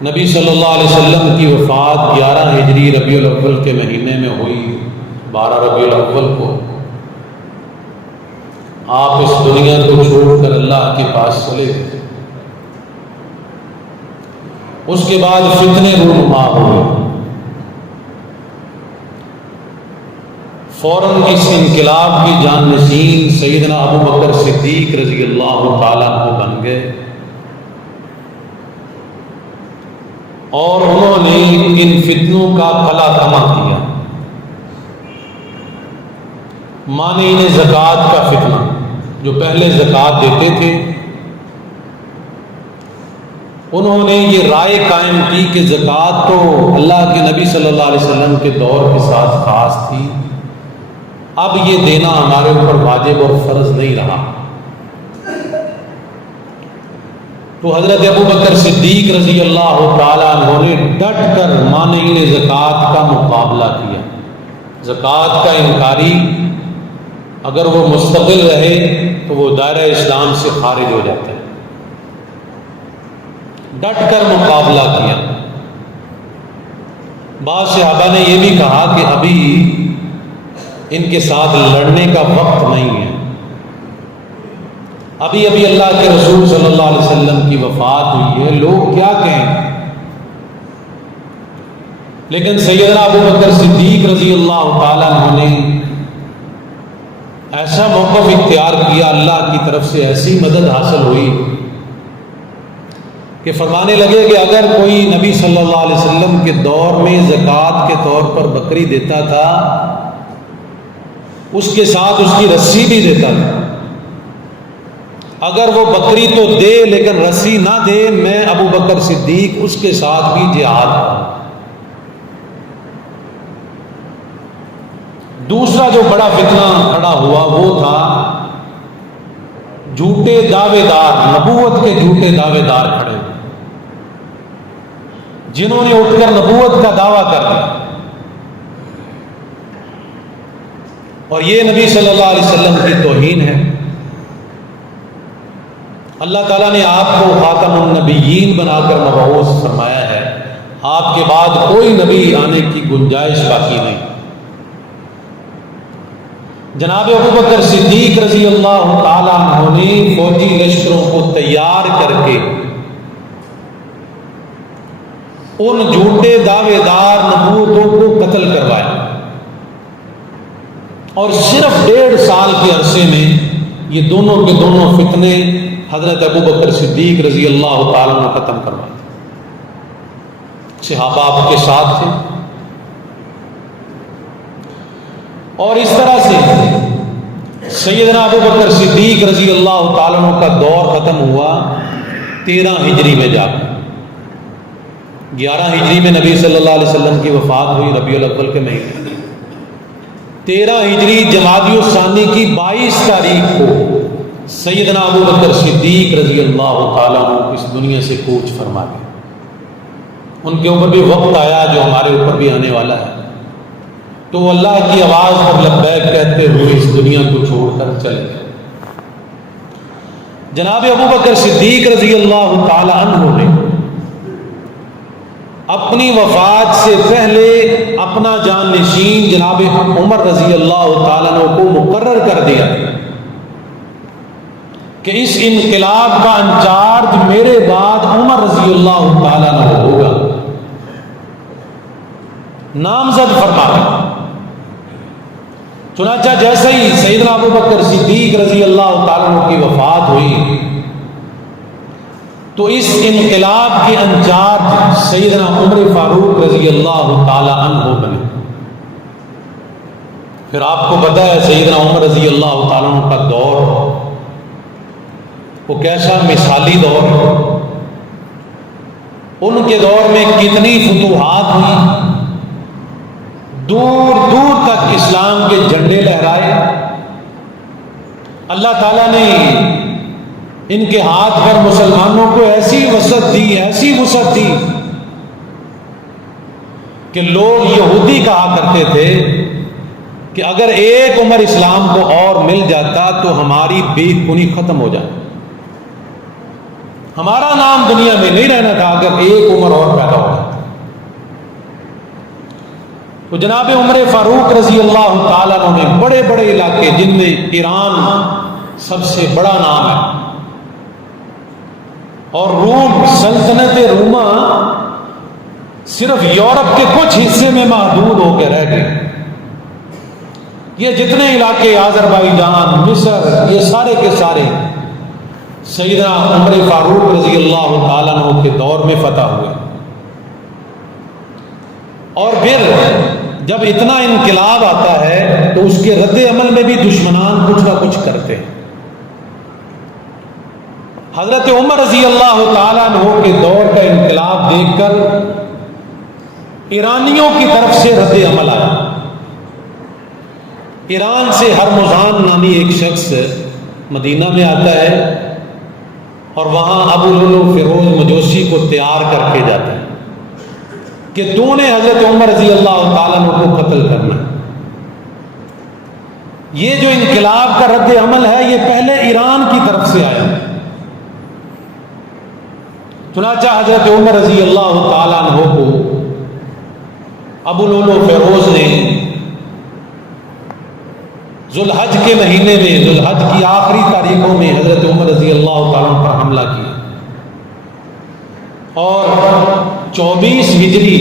نبی صلی اللہ علیہ وسلم کی وفات 11 ہجری ربیع الاول کے مہینے میں ہوئی۔ 12 ربیع الاول کو آپ اس دنیا کو چھوڑ کر اللہ کے پاس چلے گئے۔ اس کے بعد فتنے رونما ہوئے۔ فوراً اس انقلاب کی جانشین سیدنا ابو بکر صدیق رضی اللہ تعالیٰ عنہ بن گئے، اور انہوں نے ان فتنوں کا پھلا تما کیا۔ مانعین زکوٰۃ کا فتنہ، جو پہلے زکوٰۃ دیتے تھے، انہوں نے یہ رائے قائم کی کہ زکوٰۃ تو اللہ کے نبی صلی اللہ علیہ وسلم کے دور کے ساتھ خاص تھی، اب یہ دینا ہمارے اوپر واجب اور فرض نہیں رہا۔ تو حضرت ابو بکر صدیق رضی اللہ تعالیٰ عنہ نے ڈٹ کر مانعین زکوٰۃ کا مقابلہ کیا۔ زکوٰۃ کا انکاری اگر وہ مستقل رہے تو وہ دائرہ اسلام سے خارج ہو جاتا ہے۔ ڈٹ کر مقابلہ کیا۔ بعض صحابہ نے یہ بھی کہا کہ ابھی ان کے ساتھ لڑنے کا وقت نہیں ہے، ابھی اللہ کے رسول صلی اللہ علیہ وسلم کی وفات ہوئی ہے، لوگ کیا کہیں۔ لیکن سیدنا ابو بکر صدیق رضی اللہ تعالیٰ عنہ نے ایسا موقف اختیار کیا، اللہ کی طرف سے ایسی مدد حاصل ہوئی کہ فرمانے لگے کہ اگر کوئی نبی صلی اللہ علیہ وسلم کے دور میں زکوٰۃ کے طور پر بکری دیتا تھا، اس کے ساتھ اس کی رسی بھی دیتا تھا۔ اگر وہ بکری تو دے لیکن رسی نہ دے، میں ابو بکر صدیق اس کے ساتھ بھی جہاد کروں۔ دوسرا جو بڑا فتنہ کھڑا ہوا وہ تھا جھوٹے دعوے دار، نبوت کے جھوٹے دعوے دار کھڑے ہوئے، جنہوں نے اٹھ کر نبوت کا دعویٰ کر دیا، اور یہ نبی صلی اللہ علیہ وسلم کی توہین ہے۔ اللہ تعالیٰ نے آپ کو خاتم النبیین بنا کر مبعوث فرمایا ہے، آپ کے بعد کوئی نبی آنے کی گنجائش باقی نہیں۔ جناب ابو بکر صدیق رضی اللہ تعالیٰ عنہ نے فوجی لشکروں کو تیار کر کے ان جھوٹے دعوے دار نبوتوں کو قتل کروایا، اور صرف 1.5 سال کے عرصے میں یہ دونوں کے دونوں فتنے حضرت ابو بکر صدیق رضی اللہ تعالیٰ نے ختم کروائے۔ صحابہ آپ کے ساتھ تھے، اور اس طرح سے سیدنا ابو بکر صدیق رضی اللہ تعالیٰ عنہ کا دور ختم ہوا 13 ہجری میں جا کر۔ 11 ہجری میں نبی صلی اللہ علیہ وسلم کی وفات ہوئی ربیع الاول کے مہینے۔ 13 ہجری جمادی الثانی کی 22 تاریخ کو سیدنا ابو بکر صدیق رضی اللہ تعالیٰ عنہ اس دنیا سے کوچ فرما گئے۔ ان کے اوپر بھی وقت آیا جو ہمارے اوپر بھی آنے والا ہے، تو وہ اللہ کی آواز پر لبیک کہتے ہوئے اس دنیا کو چھوڑ کر چلے گئے۔ جناب ابو بکر صدیق رضی اللہ تعالی عنہ نے اپنی وفات سے پہلے اپنا جانشین جناب عمر رضی اللہ تعالیٰ عنہ کو مقرر کر دیا کہ اس انقلاب کا انچارج میرے بعد عمر رضی اللہ تعالیٰ عنہ ہوگا، نامزد فرما دیا۔ چنانچہ جیسے ہی سیدنا ابو بکر صدیق رضی اللہ تعالیٰ عنہ کی وفات ہوئی تو اس انقلاب کے انچارج سیدنا عمر فاروق رضی اللہ تعالیٰ عنہ بنے۔ پھر آپ کو پتہ ہے سیدنا عمر رضی اللہ تعالیٰ عنہ کا دور وہ کیسا مثالی دور، ان کے دور میں کتنی فتوحات ہوئی، دور دور تک اسلام کے جھنڈے لہرائے۔ اللہ تعالیٰ نے ان کے ہاتھ پر مسلمانوں کو ایسی وسعت دی کہ لوگ یہودی کہا کرتے تھے کہ اگر ایک عمر اسلام کو اور مل جاتا تو ہماری بے کنی ختم ہو جاتی۔ ہمارا نام دنیا میں نہیں رہنا تھا اگر ایک عمر اور پیدا ہو جاتا۔ تو جناب عمر فاروق رضی اللہ تعالیٰ عنہ نے بڑے بڑے علاقے، جن میں ایران سب سے بڑا نام ہے، اور روم، سلطنت روما صرف یورپ کے کچھ حصے میں محدود ہو کے رہ گئے۔ یہ جتنے علاقے، آذربائیجان، مصر، یہ سارے کے سارے سیدنا عمر فاروق رضی اللہ تعالیٰ عنہ کے دور میں فتح ہوئے۔ اور پھر جب اتنا انقلاب آتا ہے تو اس کے رد عمل میں بھی دشمنان کچھ نہ کچھ کرتے ہیں۔ حضرت عمر رضی اللہ تعالیٰ عنہ کے دور کا انقلاب دیکھ کر ایرانیوں کی طرف سے رد عمل آیا۔ ایران سے ہرمزان نامی ایک شخص مدینہ میں آتا ہے اور وہاں ابو لولو فیروز مجوسی کو تیار کر کے جاتا ہے کہ تو نے حضرت عمر رضی اللہ تعالیٰ عنہ کو قتل کرنا۔ یہ جو انقلاب کا رد عمل ہے یہ پہلے ایران کی طرف سے آیا۔ چنانچہ حضرت عمر رضی اللہ تعالیٰ عنہ کو ابو لولو فیروز نے ذوالحج کے مہینے میں، ذوالحج کی آخری تاریخوں میں حضرت عمر رضی اللہ تعالیٰ عنہ پر حملہ کیا، اور 24 ہجری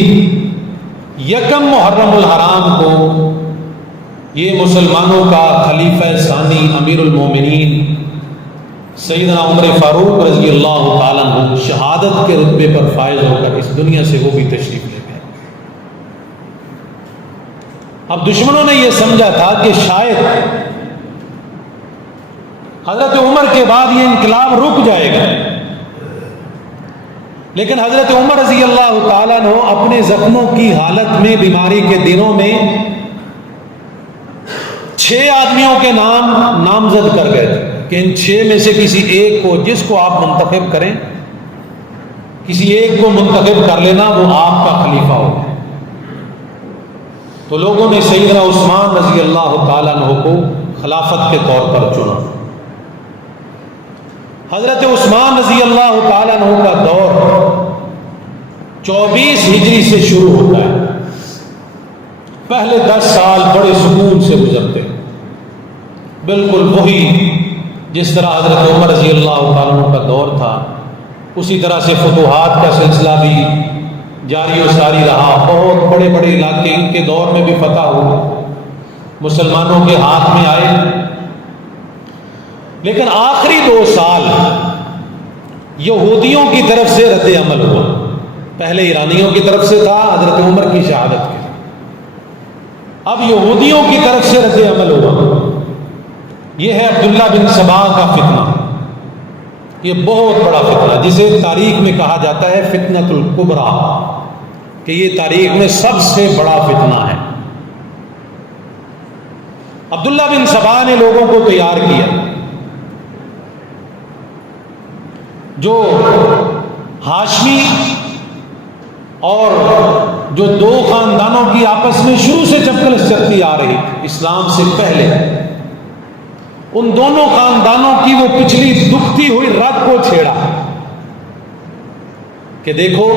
یکم محرم الحرام کو یہ مسلمانوں کا خلیفہ ثانی امیر المومنین سیدنا عمر فاروق رضی اللہ تعالیٰ عنہ شہادت کے رتبے پر فائز ہو کر اس دنیا سے وہ بھی تشریف لے گئے۔ اب دشمنوں نے یہ سمجھا تھا کہ شاید حضرت عمر کے بعد یہ انقلاب رک جائے گا، لیکن حضرت عمر رضی اللہ تعالیٰ عنہ اپنے زخموں کی حالت میں، بیماری کے دنوں میں 6 آدمیوں کے نام نامزد کر گئے تھے کہ ان 6 میں سے کسی ایک کو، جس کو آپ منتخب کریں، کسی ایک کو منتخب کر لینا، وہ آپ کا خلیفہ ہوگا۔ تو لوگوں نے سیدنا عثمان رضی اللہ تعالیٰ عنہ کو خلافت کے طور پر چنا۔ حضرت عثمان رضی اللہ تعالیٰ عنہ کا دور 24 ہجری سے شروع ہوتا ہے۔ پہلے 10 سال بڑے سکون سے گزرتے، بالکل وہی جس طرح حضرت عمر رضی اللہ تعالیٰ عنہ کا دور تھا، اسی طرح سے فتوحات کا سلسلہ بھی جاری و ساری رہا۔ بہت بڑے بڑے علاقے ان کے دور میں بھی فتح ہوئے، مسلمانوں کے ہاتھ میں آئے۔ لیکن آخری 2 سال یہودیوں کی طرف سے رد عمل ہوا۔ پہلے ایرانیوں کی طرف سے تھا حضرت عمر کی شہادت کے، اب یہودیوں کی طرف سے رد عمل ہوا۔ یہ ہے عبداللہ بن سبا کا فتنہ، یہ بہت بڑا فتنہ، جسے تاریخ میں کہا جاتا ہے فتنۃ الکبریٰ، کہ یہ تاریخ میں سب سے بڑا فتنہ ہے۔ عبداللہ بن سبا نے لوگوں کو تیار کیا، جو ہاشمی اور جو 2 خاندانوں کی آپس میں شروع سے چپکلس چلتی آ رہی اسلام سے پہلے، ان دونوں خاندانوں کی وہ پچھلی دکھتی ہوئی رگ کو چھیڑا کہ دیکھو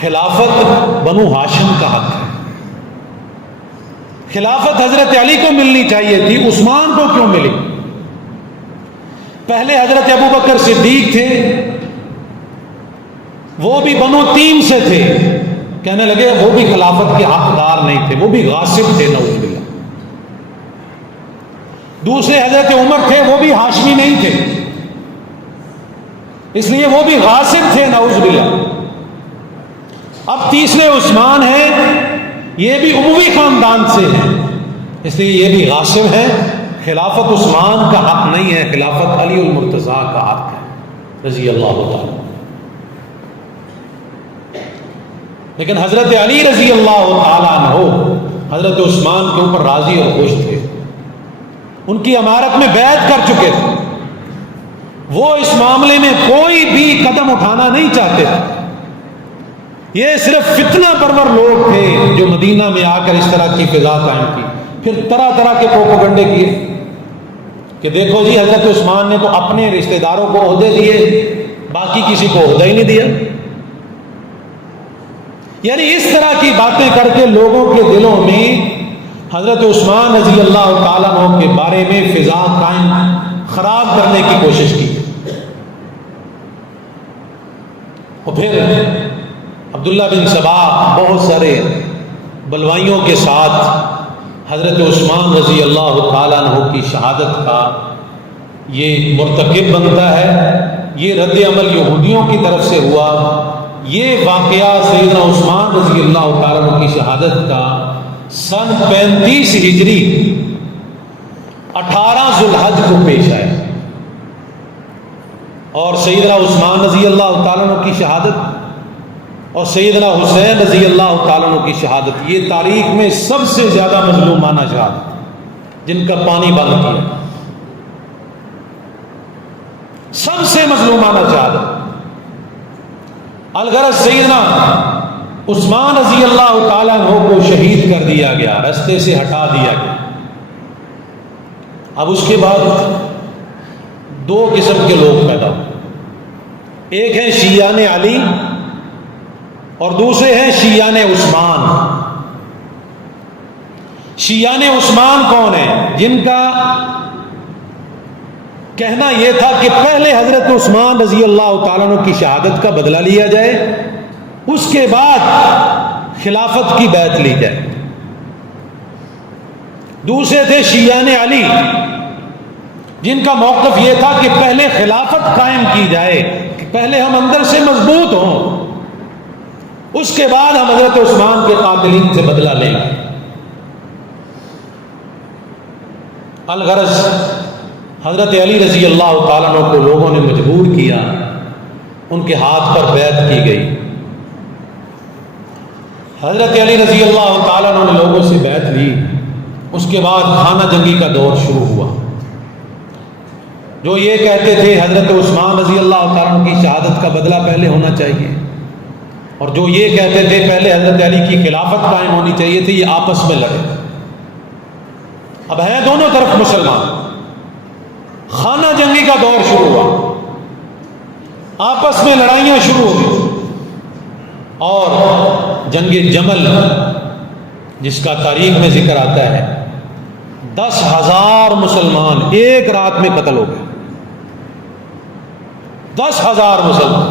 خلافت بنو ہاشم کا حق ہے، خلافت حضرت علی کو ملنی چاہیے تھی، عثمان کو کیوں ملی؟ پہلے حضرت ابو بکر صدیق تھے، وہ بھی بنو تیم سے تھے، کہنے لگے وہ بھی خلافت کے حقدار نہیں تھے، وہ بھی غاصب تھے، نعوذ باللہ۔ دوسرے حضرت عمر تھے، وہ بھی ہاشمی نہیں تھے، اس لیے وہ بھی غاصب تھے، نعوذ باللہ۔ اب تیسرے عثمان ہیں، یہ بھی اموی خاندان سے ہیں، اس لیے یہ بھی غاصب ہیں، خلافت عثمان کا حق نہیں ہے، خلافت علی المرتضیٰ کا حق ہے رضی اللہ تعالیٰ۔ لیکن حضرت علی رضی اللہ تعالیٰ عنہ حضرت عثمان کے اوپر راضی اور خوش تھے، ان کی امارت میں بیعت کر چکے تھے، وہ اس معاملے میں کوئی بھی قدم اٹھانا نہیں چاہتے تھے۔ یہ صرف فتنہ پرور لوگ تھے جو مدینہ میں آ کر اس طرح کی فضا قائم کی، پھر طرح طرح کے پروپیگنڈے کیے کہ دیکھو جی حضرت عثمان نے تو اپنے رشتہ داروں کو عہدے دیے باقی کسی کو عہدہ ہی نہیں دیا. یعنی اس طرح کی باتیں کر کے لوگوں کے دلوں میں حضرت عثمان رضی اللہ تعالیٰ عنہ کے بارے میں فضا قائم خراب کرنے کی کوشش کی. اور پھر عبداللہ بن سبا بہت سارے بلوائیوں کے ساتھ حضرت عثمان رضی اللہ تعالیٰ عنہ کی شہادت کا یہ مرتکب بنتا ہے. یہ رد عمل یہودیوں کی طرف سے ہوا. یہ واقعہ سیدنا عثمان رضی اللہ تعالیٰ عنہ کی شہادت کا سن 35 ہجری 18 ذو الحج کو پیش آیا. اور سیدنا عثمان رضی اللہ تعالیٰ عنہ کی شہادت اور سیدنا حسین رضی اللہ تعالیٰ عنہ کی شہادت یہ تاریخ میں سب سے زیادہ مظلومانہ شہادت جن کا پانی بند کیا. سب سے مظلومانہ شہادت. الغرض سیدنا عثمان رضی اللہ تعالیٰ عنہ کو شہید کر دیا گیا، رستے سے ہٹا دیا گیا. اب اس کے بعد دو قسم کے لوگ پیدا ہوئے. ایک ہیں شیعان علی اور دوسرے ہیں شیعان عثمان. شیعان عثمان کون ہیں؟ جن کا کہنا یہ تھا کہ پہلے حضرت عثمان رضی اللہ تعالیٰ عنہ کی شہادت کا بدلہ لیا جائے، اس کے بعد خلافت کی بیعت لی جائے. دوسرے تھے شیعان علی جن کا موقف یہ تھا کہ پہلے خلافت قائم کی جائے، کہ پہلے ہم اندر سے مضبوط ہوں، اس کے بعد ہم حضرت عثمان کے قاتلین سے بدلہ لیں گے. الغرض حضرت علی رضی اللہ تعالیٰ عنہ کو لوگوں نے مجبور کیا، ان کے ہاتھ پر بیعت کی گئی. حضرت علی رضی اللہ تعالیٰ عنہ نے لوگوں سے بیعت لی. اس کے بعد خانہ جنگی کا دور شروع ہوا. جو یہ کہتے تھے حضرت عثمان رضی اللہ تعالیٰ عنہ کی شہادت کا بدلہ پہلے ہونا چاہیے، اور جو یہ کہتے تھے پہلے حضرت علی کی خلافت قائم ہونی چاہیے تھی، یہ آپس میں لڑے. اب ہیں دونوں طرف مسلمان. خانہ جنگی کا دور شروع ہوا، آپس میں لڑائیاں شروع ہو گئی. اور جنگ جمل جس کا تاریخ میں ذکر آتا ہے، 10,000 مسلمان ایک رات میں قتل ہو گئے. 10,000 مسلمان.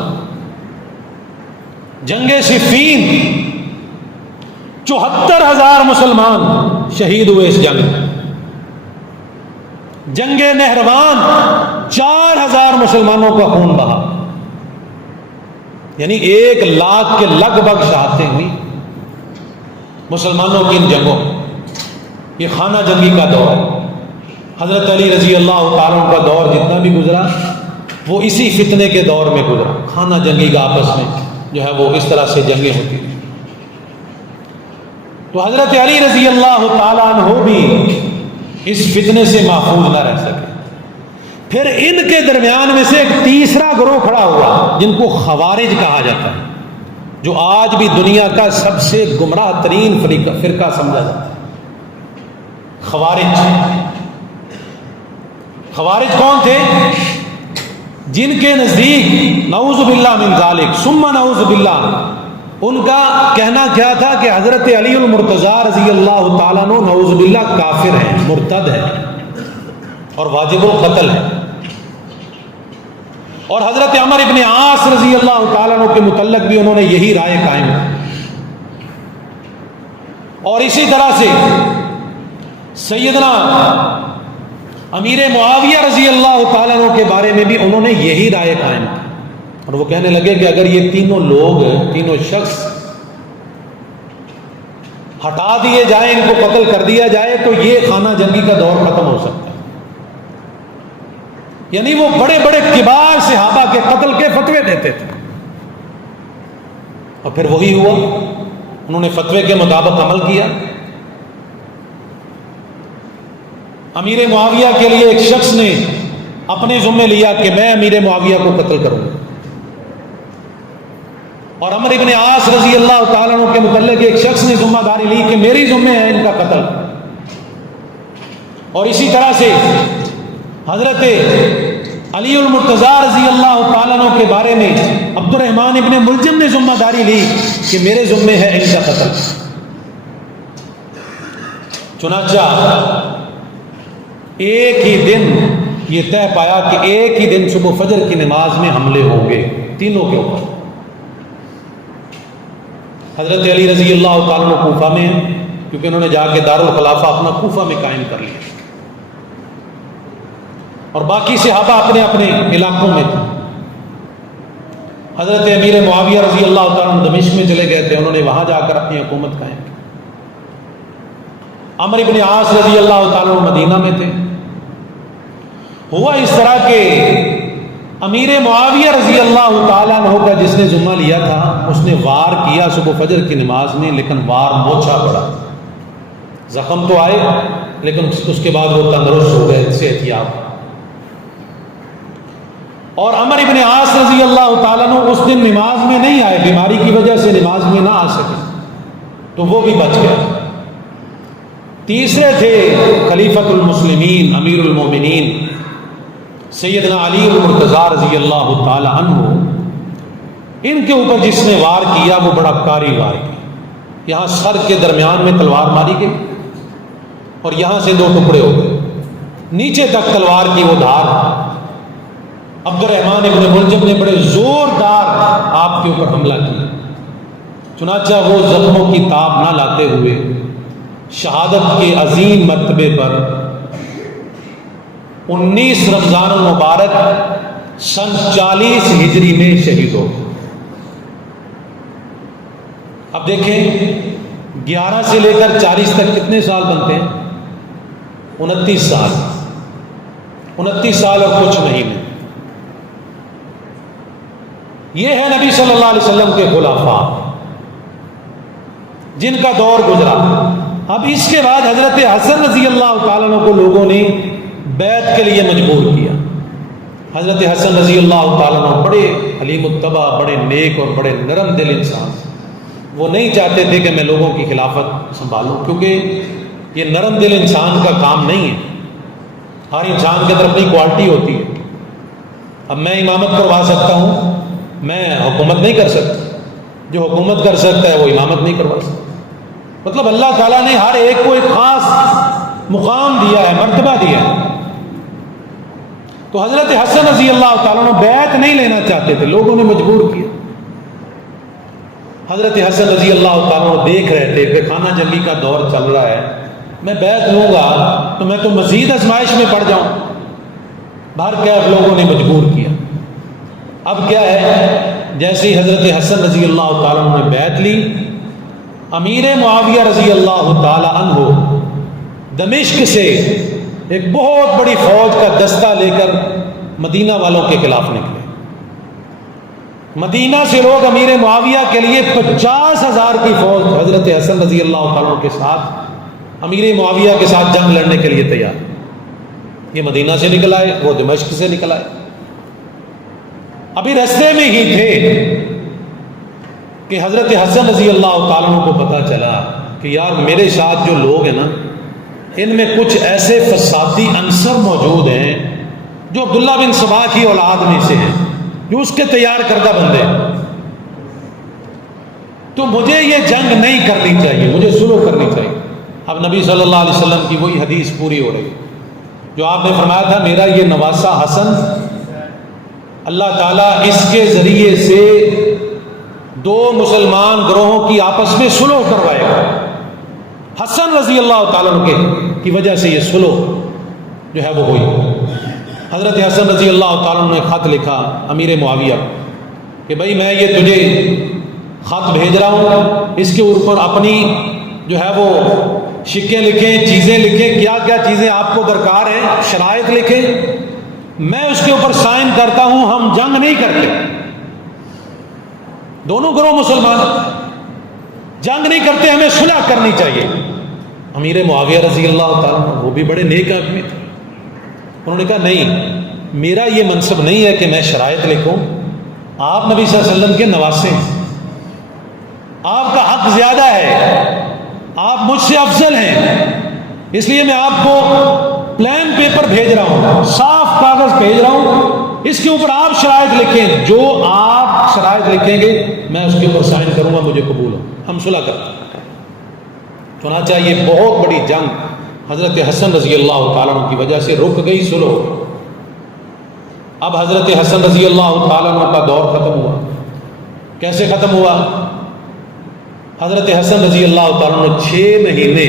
جنگ صفین 74,000 مسلمان شہید ہوئے اس جنگ میں. جنگ نہروان 4,000 مسلمانوں کا خون بہا. یعنی 1,00,000 کے لگ بھگ شہادتیں ہوئی مسلمانوں کی ان جنگوں. یہ خانہ جنگی کا دور. حضرت علی رضی اللہ تعالیٰ عنہ کا دور جتنا بھی گزرا وہ اسی فتنے کے دور میں گزرا. خانہ جنگی کا آپس میں جو ہے وہ اس طرح سے جنگیں ہوتی تھیں. تو حضرت علی رضی اللہ تعالیٰ عنہ بھی اس فتنے سے محفوظ نہ رہ سکے. پھر ان کے درمیان میں سے ایک تیسرا گروہ کھڑا ہوا جن کو خوارج کہا جاتا ہے، جو آج بھی دنیا کا سب سے گمراہ ترین فرقہ سمجھا جاتا ہے. خوارج. خوارج کون تھے؟ جن کے نزدیک نعوذ باللہ من ذالک ثم نعوذ باللہ ان کا کہنا کیا تھا کہ حضرت علی المرتضیٰ رضی اللہ تعالیٰ عنہ نعوذ باللہ کافر ہیں، مرتد ہیں اور واجب القتل ہے. اور حضرت عمر ابن عاص رضی اللہ تعالیٰ عنہ کے متعلق بھی انہوں نے یہی رائے قائم کی. اور اسی طرح سے سیدنا امیر معاویہ رضی اللہ تعالیٰ عنہ کے بارے میں بھی انہوں نے یہی رائے قائم کی. اور وہ کہنے لگے کہ اگر یہ تینوں لوگ، تینوں شخص ہٹا دیے جائیں، ان کو قتل کر دیا جائے تو یہ خانہ جنگی کا دور ختم ہو سکتا ہے. یعنی وہ بڑے بڑے کبار صحابہ کے قتل کے فتوے دیتے تھے. اور پھر وہی ہوا، انہوں نے فتوے کے مطابق عمل کیا. امیر معاویہ کے لیے ایک شخص نے اپنے ذمے لیا کہ میں امیر معاویہ کو قتل کروں گا، اور عمر ابن عاص رضی اللہ تعالیٰ عنہ کے متعلق ایک شخص نے ذمہ داری لی کہ میری ذمہ ہے ان کا قتل. اور اسی طرح سے حضرت علی المرتضیٰ رضی اللہ تعالیٰ عنہ کے بارے میں عبد الرحمن ابن ملجم نے ذمہ داری لی کہ میرے ذمے ہے ان کا قتل. چنانچہ ایک ہی دن یہ طے پایا کہ ایک ہی دن صبح فجر کی نماز میں حملے ہوں گے تینوں کے اوپر. حضرت علی رضی اللہ تعالیٰ عنہ کوفہ میں ہیں کیونکہ انہوں نے جا کے دارالخلافہ اپنا کوفہ میں قائم کر لیا اور باقی صحابہ اپنے اپنے علاقوں میں تھے. حضرت امیر معاویہ رضی اللہ تعالیٰ عنہ دمشق میں چلے گئے تھے, انہوں نے وہاں جا کر اپنی حکومت قائم کی. عمرو بن عاص رضی اللہ تعالیٰ عنہ مدینہ میں تھے. ہوا اس طرح کہ امیر معاویہ رضی اللہ تعالیٰ عنہ کا جس نے ذمہ لیا تھا اس نے وار کیا صبح فجر کی نماز میں, لیکن وار موچھا پڑا. زخم تو آئے لیکن اس کے بعد وہ تندرست ہو گئے, صحت یاب. اور عمرو بن عاص رضی اللہ تعالیٰ عنہ اس دن نماز میں نہیں آئے, بیماری کی وجہ سے نماز میں نہ آ سکے, تو وہ بھی بچ گئے. تیسرے تھے خلیفۃ المسلمین امیر المومنین سیدنا علی المرتضیٰ رضی اللہ تعالی عنہ. ان کے اوپر جس نے وار کیا وہ بڑا کاری وار کیا. یہاں سر کے درمیان میں تلوار ماری گئی اور یہاں سے 2 ٹکڑے ہو گئے, نیچے تک تلوار کی وہ دھار. عبد الرحمن ابن ملجم نے بڑے زوردار آپ کے اوپر حملہ کیا. چنانچہ وہ زخموں کی تاب نہ لاتے ہوئے شہادت کے عظیم مرتبے پر 19 رمضان المبارک سن 40 ہجری میں شہید ہو گئے. اب دیکھیں 11 سے لے کر 40 تک کتنے سال بنتے ہیں؟ 29 سال. 29 سال اور کچھ مہینے. یہ ہے نبی صلی اللہ علیہ وسلم کے خلفاء جن کا دور گزرا. اب اس کے بعد حضرت حسن رضی اللہ تعالیٰ عنہ کو لوگوں نے بیعت کے لیے مجبور کیا. حضرت حسن رضی اللہ تعالیٰ عنہ بڑے حلیم الطبع, بڑے نیک اور بڑے نرم دل انسان. وہ نہیں چاہتے تھے کہ میں لوگوں کی خلافت سنبھالوں, کیونکہ یہ نرم دل انسان کا کام نہیں ہے. ہر انسان کے اندر اپنی کوالٹی ہوتی ہے. اب میں امامت کروا سکتا ہوں, میں حکومت نہیں کر سکتا. جو حکومت کر سکتا ہے وہ امامت نہیں کروا سکتا. مطلب اللہ تعالیٰ نے ہر ایک کو ایک خاص مقام دیا ہے, مرتبہ دیا ہے. تو حضرت حسن رضی اللہ تعالیٰ عنہ بیعت نہیں لینا چاہتے تھے, لوگوں نے مجبور کیا. حضرت حسن رضی اللہ تعالیٰ عنہ دیکھ رہے تھے کہ خانہ جنگی کا دور چل رہا ہے, میں بیعت لوں گا تو میں تو مزید آزمائش میں پڑ جاؤں. بہرکیف لوگوں نے مجبور کیا. اب کیا ہے, جیسے حضرت حسن رضی اللہ تعالیٰ عنہ نے بیعت لی, امیر معاویہ رضی اللہ تعالی عنہ دمشق سے ایک بہت بڑی فوج کا دستہ لے کر مدینہ والوں کے خلاف نکلے. مدینہ سے لوگ امیر معاویہ کے لیے 50,000 کی فوج حضرت حسن رضی اللہ تعالیٰ عنہ کے ساتھ امیر معاویہ کے ساتھ جنگ لڑنے کے لیے تیار. یہ مدینہ سے نکل آئے, وہ دمشق سے نکل آئے. ابھی رستے میں ہی تھے کہ حضرت حسن رضی اللہ تعالیٰ عنہ کو پتہ چلا کہ یار میرے ساتھ جو لوگ ہیں نا, ان میں کچھ ایسے فسادی عنصر موجود ہیں جو عبداللہ بن سبا کی اولاد میں سے ہیں, جو اس کے تیار کردہ بندے ہیں. تو مجھے یہ جنگ نہیں کرنی چاہیے, مجھے صلح کرنی چاہیے. اب نبی صلی اللہ علیہ وسلم کی وہی حدیث پوری ہو رہی جو آپ نے فرمایا تھا, میرا یہ نواسہ حسن اللہ تعالیٰ اس کے ذریعے سے 2 مسلمان گروہوں کی آپس میں صلح کروائے گا. حسن رضی اللہ تعالیٰ عنہ کی وجہ سے یہ صلح جو ہے وہ ہوئی. حضرت حسن رضی اللہ تعالیٰ عنہ نے خط لکھا امیر معاویہ کہ بھائی میں یہ تجھے خط بھیج رہا ہوں, اس کے اوپر اپنی جو ہے وہ شکیں لکھیں, چیزیں لکھیں, کیا کیا چیزیں آپ کو درکار ہیں, شرائط لکھیں. میں اس کے اوپر سائن کرتا ہوں, ہم جنگ نہیں کرتے. دونوں گروہ مسلمان جنگ نہیں کرتے, ہمیں صلح کرنی چاہیے. امیر معاویہ رضی اللہ تعالیٰ عنہ وہ بھی بڑے نیک آدمی تھے. انہوں نے کہا نہیں, میرا یہ منصب نہیں ہے کہ میں شرائط لکھوں. آپ نبی صلی اللہ علیہ وسلم کے نواسے ہیں, آپ کا حق زیادہ ہے, آپ مجھ سے افضل ہیں, اس لیے میں آپ کو پلین پیپر بھیج رہا ہوں, صاف کاغذ بھیج رہا ہوں اس کے اوپر آپ شرائط لکھیں، جو آپ شرائط لکھیں گے میں اس کے اوپر سائن کروں گا، مجھے قبول ہو، ہم صلح کرتے ہیں۔ چنانچہ یہ بہت بڑی جنگ حضرت حسن رضی اللہ تعالیٰ عنہ کی وجہ سے رک گئی، صلح ہو گئی۔ اب حضرت حسن رضی اللہ تعالیٰ عنہ کا دور ختم ہوا۔ کیسے ختم ہوا؟ حضرت حسن رضی اللہ تعالیٰ عنہ 6 مہینے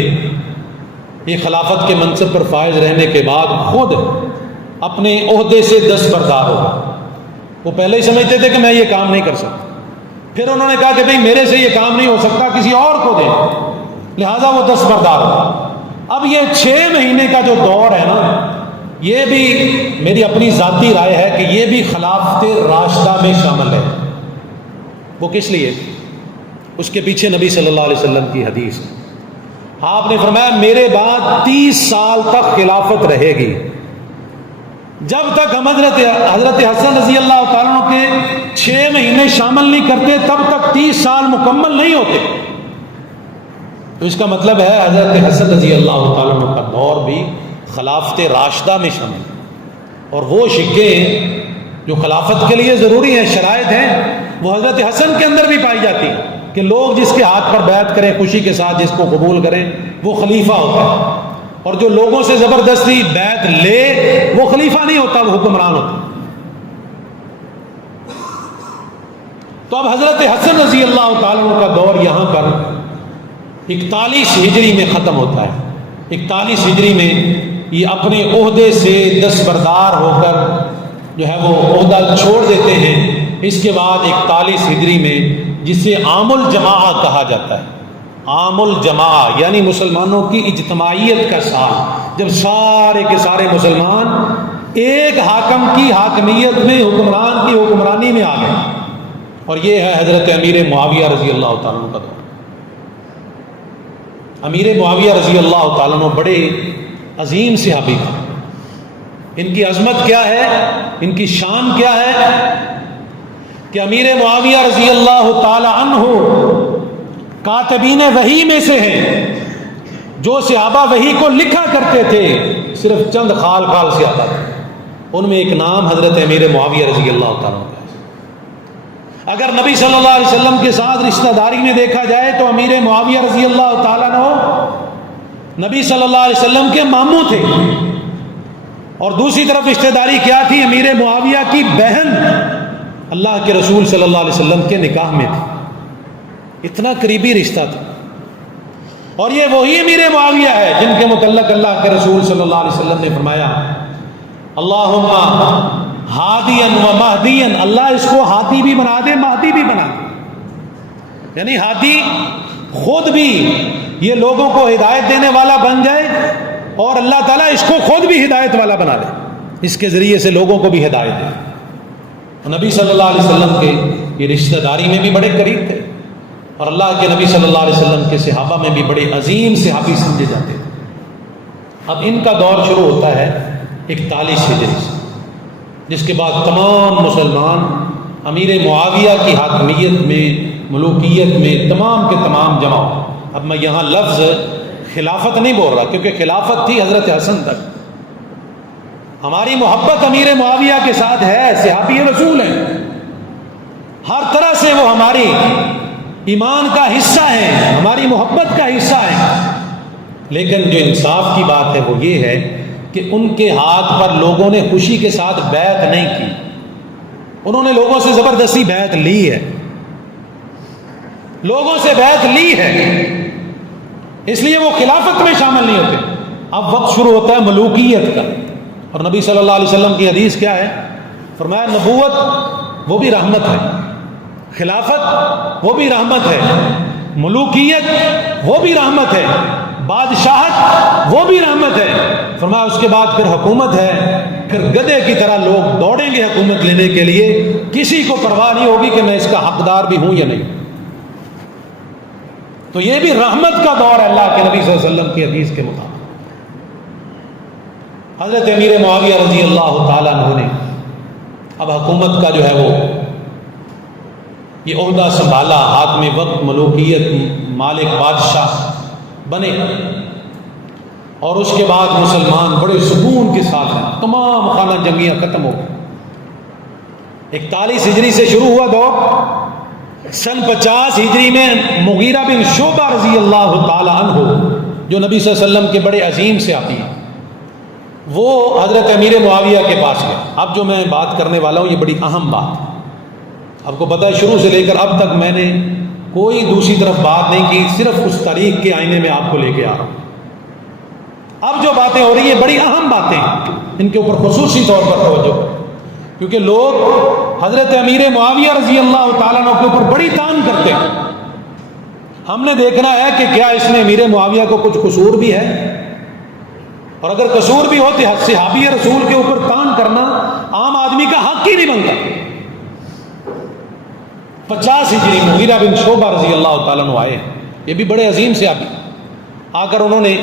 یہ خلافت کے منصب پر فائز رہنے کے بعد خود اپنے عہدے سے دستبردار ہو گئے۔ وہ پہلے ہی سمجھتے تھے کہ میں یہ کام نہیں کر سکتا، پھر انہوں نے کہا کہ بھئی میرے سے یہ کام نہیں ہو سکتا، کسی اور کو دیں، لہذا وہ دستبردار ہو۔ اب یہ 6 مہینے کا جو دور ہے نا، یہ بھی میری اپنی ذاتی رائے ہے کہ یہ بھی خلافت راشدہ میں شامل ہے۔ وہ کس لیے؟ اس کے پیچھے نبی صلی اللہ علیہ وسلم کی حدیث ہے۔ آپ نے فرمایا میرے بعد 30 سال تک خلافت رہے گی، جب تک ہم حضرت حسن رضی اللہ تعالیٰ عنہ کے 6 مہینے شامل نہیں کرتے تب تک 30 سال مکمل نہیں ہوتے۔ تو اس کا مطلب ہے حضرت حسن رضی اللہ تعالیٰ عنہ کا دور بھی خلافت راشدہ میں شامل ہے، اور وہ شقیں جو خلافت کے لیے ضروری ہیں، شرائط ہیں، وہ حضرت حسن کے اندر بھی پائی جاتی ہیں کہ لوگ جس کے ہاتھ پر بیعت کریں، خوشی کے ساتھ جس کو قبول کریں، وہ خلیفہ ہوتا ہے، اور جو لوگوں سے زبردستی بیعت لے وہ خلیفہ نہیں ہوتا، وہ حکمران ہوتا۔ تو اب حضرت حسن رضی اللہ تعالیٰ عنہ کا دور یہاں پر 41 ہجری میں ختم ہوتا ہے۔ 41 ہجری میں یہ اپنے عہدے سے دستبردار ہو کر جو ہے وہ عہدہ چھوڑ دیتے ہیں۔ اس کے بعد 41 ہجری میں جسے عام الجماعہ کہا جاتا ہے، عام الجماعہ یعنی مسلمانوں کی اجتماعیت کا سال، جب سارے کے سارے مسلمان ایک حاکم کی حاکمیت میں، حکمران کی حکمرانی میں آ گئے، اور یہ ہے حضرت امیر معاویہ رضی اللہ تعالیٰ عنہ کا دور۔ امیر معاویہ رضی اللہ تعالیٰ عنہ بڑے عظیم صحابی تھے۔ ان کی عظمت کیا ہے، ان کی شان کیا ہے کہ امیر معاویہ رضی اللہ تعالی عنہ کاتبین وحی میں سے ہیں، جو صحابہ وحی کو لکھا کرتے تھے، صرف چند خال خال سے آتا تھا، ان میں ایک نام حضرت امیر معاویہ رضی اللہ تعالیٰ عنہ کا ہے۔ اگر نبی صلی اللہ علیہ وسلم کے ساتھ رشتہ داری میں دیکھا جائے تو امیر معاویہ رضی اللہ تعالیٰ عنہ نبی صلی اللہ علیہ وسلم کے ماموں تھے، اور دوسری طرف رشتہ داری کیا تھی؟ امیر معاویہ کی بہن اللہ کے رسول صلی اللہ علیہ وسلم کے نکاح میں تھی، اتنا قریبی رشتہ تھا۔ اور یہ وہی امیر معاویہ ہے جن کے متعلق اللہ کے رسول صلی اللہ علیہ وسلم نے فرمایا اللہم ہادین و مہدین، اللہ اس کو ہادی بھی بنا دے، مہدی بھی بنا دے، یعنی ہادی خود بھی یہ لوگوں کو ہدایت دینے والا بن جائے، اور اللہ تعالیٰ اس کو خود بھی ہدایت والا بنا دے، اس کے ذریعے سے لوگوں کو بھی ہدایت دے۔ نبی صلی اللہ علیہ وسلم کے یہ رشتہ داری میں بھی بڑے قریب تھے، اور اللہ کے نبی صلی اللہ علیہ وسلم کے صحابہ میں بھی بڑے عظیم صحابی سمجھے جاتے تھے۔ اب ان کا دور شروع ہوتا ہے 41 ہجری سے، جس کے بعد تمام مسلمان امیر معاویہ کی حاکمیت میں، ملوکیت میں تمام کے تمام جمع ہو۔ اب میں یہاں لفظ خلافت نہیں بول رہا، کیونکہ خلافت تھی حضرت حسن تک، ہماری محبت امیر معاویہ کے ساتھ ہے، صحابی رسول ہیں، ہر طرح سے وہ ہماری ایمان کا حصہ ہیں، ہماری محبت کا حصہ ہیں، لیکن جو انصاف کی بات ہے وہ یہ ہے کہ ان کے ہاتھ پر لوگوں نے خوشی کے ساتھ بیعت نہیں کی، انہوں نے لوگوں سے زبردستی بیعت لی ہے، لوگوں سے بیعت لی ہے، اس لیے وہ خلافت میں شامل نہیں ہوتے۔ اب وقت شروع ہوتا ہے ملوکیت کا، اور نبی صلی اللہ علیہ وسلم کی حدیث کیا ہے؟ فرمایا نبوت وہ بھی رحمت ہے، خلافت وہ بھی رحمت ہے، ملوکیت وہ بھی رحمت ہے، بادشاہت وہ بھی رحمت ہے۔ فرمایا اس کے بعد پھر حکومت ہے، پھر گدھے کی طرح لوگ دوڑیں گے حکومت لینے کے لیے، کسی کو پرواہ نہیں ہوگی کہ میں اس کا حقدار بھی ہوں یا نہیں۔ تو یہ بھی رحمت کا دور ہے اللہ کے نبی صلی اللہ علیہ وسلم کی حدیث کے مطابق۔ حضرت امیر معاویہ رضی اللہ تعالیٰ عنہ نے اب حکومت کا جو ہے وہ یہ عہدہ سنبھالا، ہاتھ میں وقت، ملوکیت، مالک، بادشاہ بنے، اور اس کے بعد مسلمان بڑے سکون کے ساتھ ہیں، تمام خانہ جنگیاں ختم ہو گئی، 41 ہجری سے شروع ہوا دور، سن 50 ہجری میں مغیرہ بن شعبہ رضی اللہ تعالی عنہ جو نبی صلی اللہ علیہ وسلم کے بڑے عظیم صحابی ہیں، وہ حضرت امیر معاویہ کے پاس گئے۔ اب جو میں بات کرنے والا ہوں یہ بڑی اہم بات ہے، آپ کو پتہ ہے شروع سے لے کر اب تک میں نے کوئی دوسری طرف بات نہیں کی، صرف اس تاریخ کے آئینے میں آپ کو لے کے آ رہا ہوں۔ اب جو باتیں ہو رہی ہیں بڑی اہم باتیں ہیں، ان کے اوپر خصوصی طور پر توجہ، کیونکہ لوگ حضرت امیر معاویہ رضی اللہ تعالیٰ عنہ کے اوپر بڑی تان کرتے ہیں۔ ہم نے دیکھنا ہے کہ کیا اس میں امیر معاویہ کو کچھ قصور بھی ہے، اور اگر قصور بھی ہو تو صحابی رسول کے اوپر تان کرنا عام آدمی کا حق ہی نہیں بنتا۔ 50 ہجری مغیرہ بن شعبہ رضی اللہ تعالیٰ عنہ آئے، یہ بھی بڑے عظیم صحابی، آ کر انہوں نے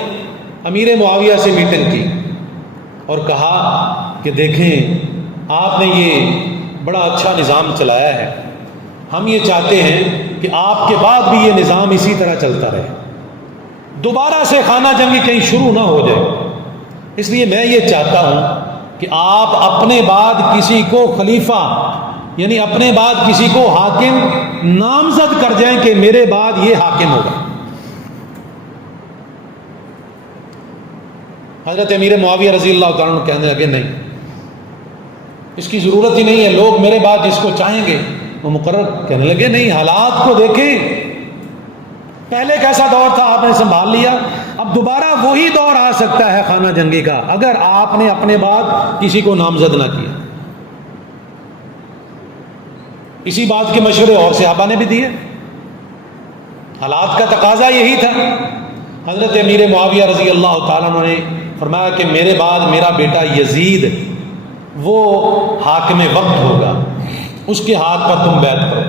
امیر معاویہ سے میٹنگ کی اور کہا کہ دیکھیں آپ نے یہ بڑا اچھا نظام چلایا ہے، ہم یہ چاہتے ہیں کہ آپ کے بعد بھی یہ نظام اسی طرح چلتا رہے، دوبارہ سے خانہ جنگی کہیں شروع نہ ہو جائے، اس لیے میں یہ چاہتا ہوں کہ آپ اپنے بعد کسی کو خلیفہ یعنی اپنے بعد کسی کو حاکم نامزد کر جائیں کہ میرے بعد یہ حاکم ہوگا۔ حضرت امیر معاویہ رضی اللہ تعالیٰ عنہ کہنے لگے نہیں، اس کی ضرورت ہی نہیں ہے، لوگ میرے بعد جس کو چاہیں گے وہ مقرر۔ کہنے لگے نہیں، حالات کو دیکھیں، پہلے کیسا دور تھا آپ نے سنبھال لیا، اب دوبارہ وہی دور آ سکتا ہے خانہ جنگی کا اگر آپ نے اپنے بعد کسی کو نامزد نہ کیا۔ اسی بات کے مشورے اور صحابہ نے بھی دیے، حالات کا تقاضا یہی تھا۔ حضرت امیر معاویہ رضی اللہ تعالیٰ عنہ نے فرمایا کہ میرے بعد میرا بیٹا یزید وہ حاکم وقت ہوگا، اس کے ہاتھ پر تم بیعت کرو۔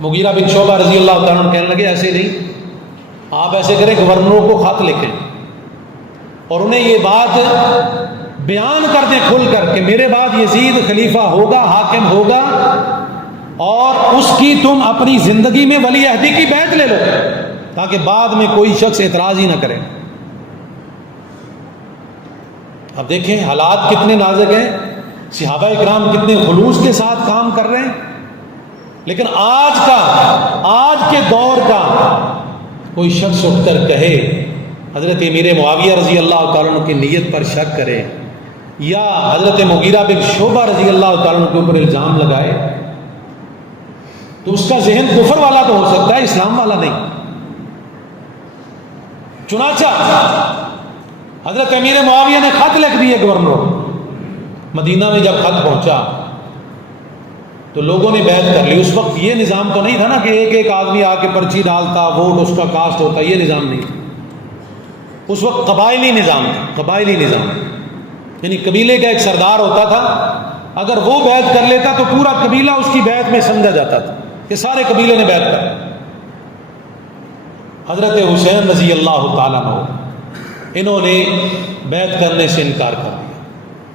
مغیرہ بن شعبہ رضی اللہ تعالیٰ عنہ کہنے لگے ایسے نہیں، آپ ایسے کریں گورنروں کو خط لکھیں اور انہیں یہ بات بیان کر دیں کھل کر کہ میرے بعد یزید خلیفہ ہوگا، حاکم ہوگا، اور اس کی تم اپنی زندگی میں ولی عہدی کی بیعت لے لو تاکہ بعد میں کوئی شخص اعتراض ہی نہ کرے۔ اب دیکھیں حالات کتنے نازک ہیں، صحابہ اکرام کتنے خلوص کے ساتھ کام کر رہے ہیں، لیکن آج کے دور کا کوئی شخص اٹھ کر کہے، حضرت امیر معاویہ رضی اللہ تعالیٰ عنہ کی نیت پر شک کرے یا حضرت مغیرہ بن شعبہ رضی اللہ تعالیٰ عنہ کے اوپر الزام لگائے، تو اس کا ذہن کفر والا تو ہو سکتا ہے، اسلام والا نہیں۔ چنانچہ حضرت امیر معاویہ نے خط لکھ دیے گورنر، مدینہ میں جب خط پہنچا تو لوگوں نے بیعت کر لی۔ اس وقت یہ نظام تو نہیں تھا نا کہ ایک ایک آدمی آ کے پرچی ڈالتا، ووٹ اس کا کاسٹ ہوتا، یہ نظام نہیں تھا۔ اس وقت قبائلی نظام تھا، قبائلی نظام، یعنی قبیلے کا ایک سردار ہوتا تھا، اگر وہ بیعت کر لیتا تو پورا قبیلہ اس کی بیعت میں سمجھا جاتا تھا کہ سارے قبیلے نے بیعت کر۔ حضرت حسین رضی اللہ تعالیٰ عنہ انہوں نے بیعت کرنے سے انکار کر دیا۔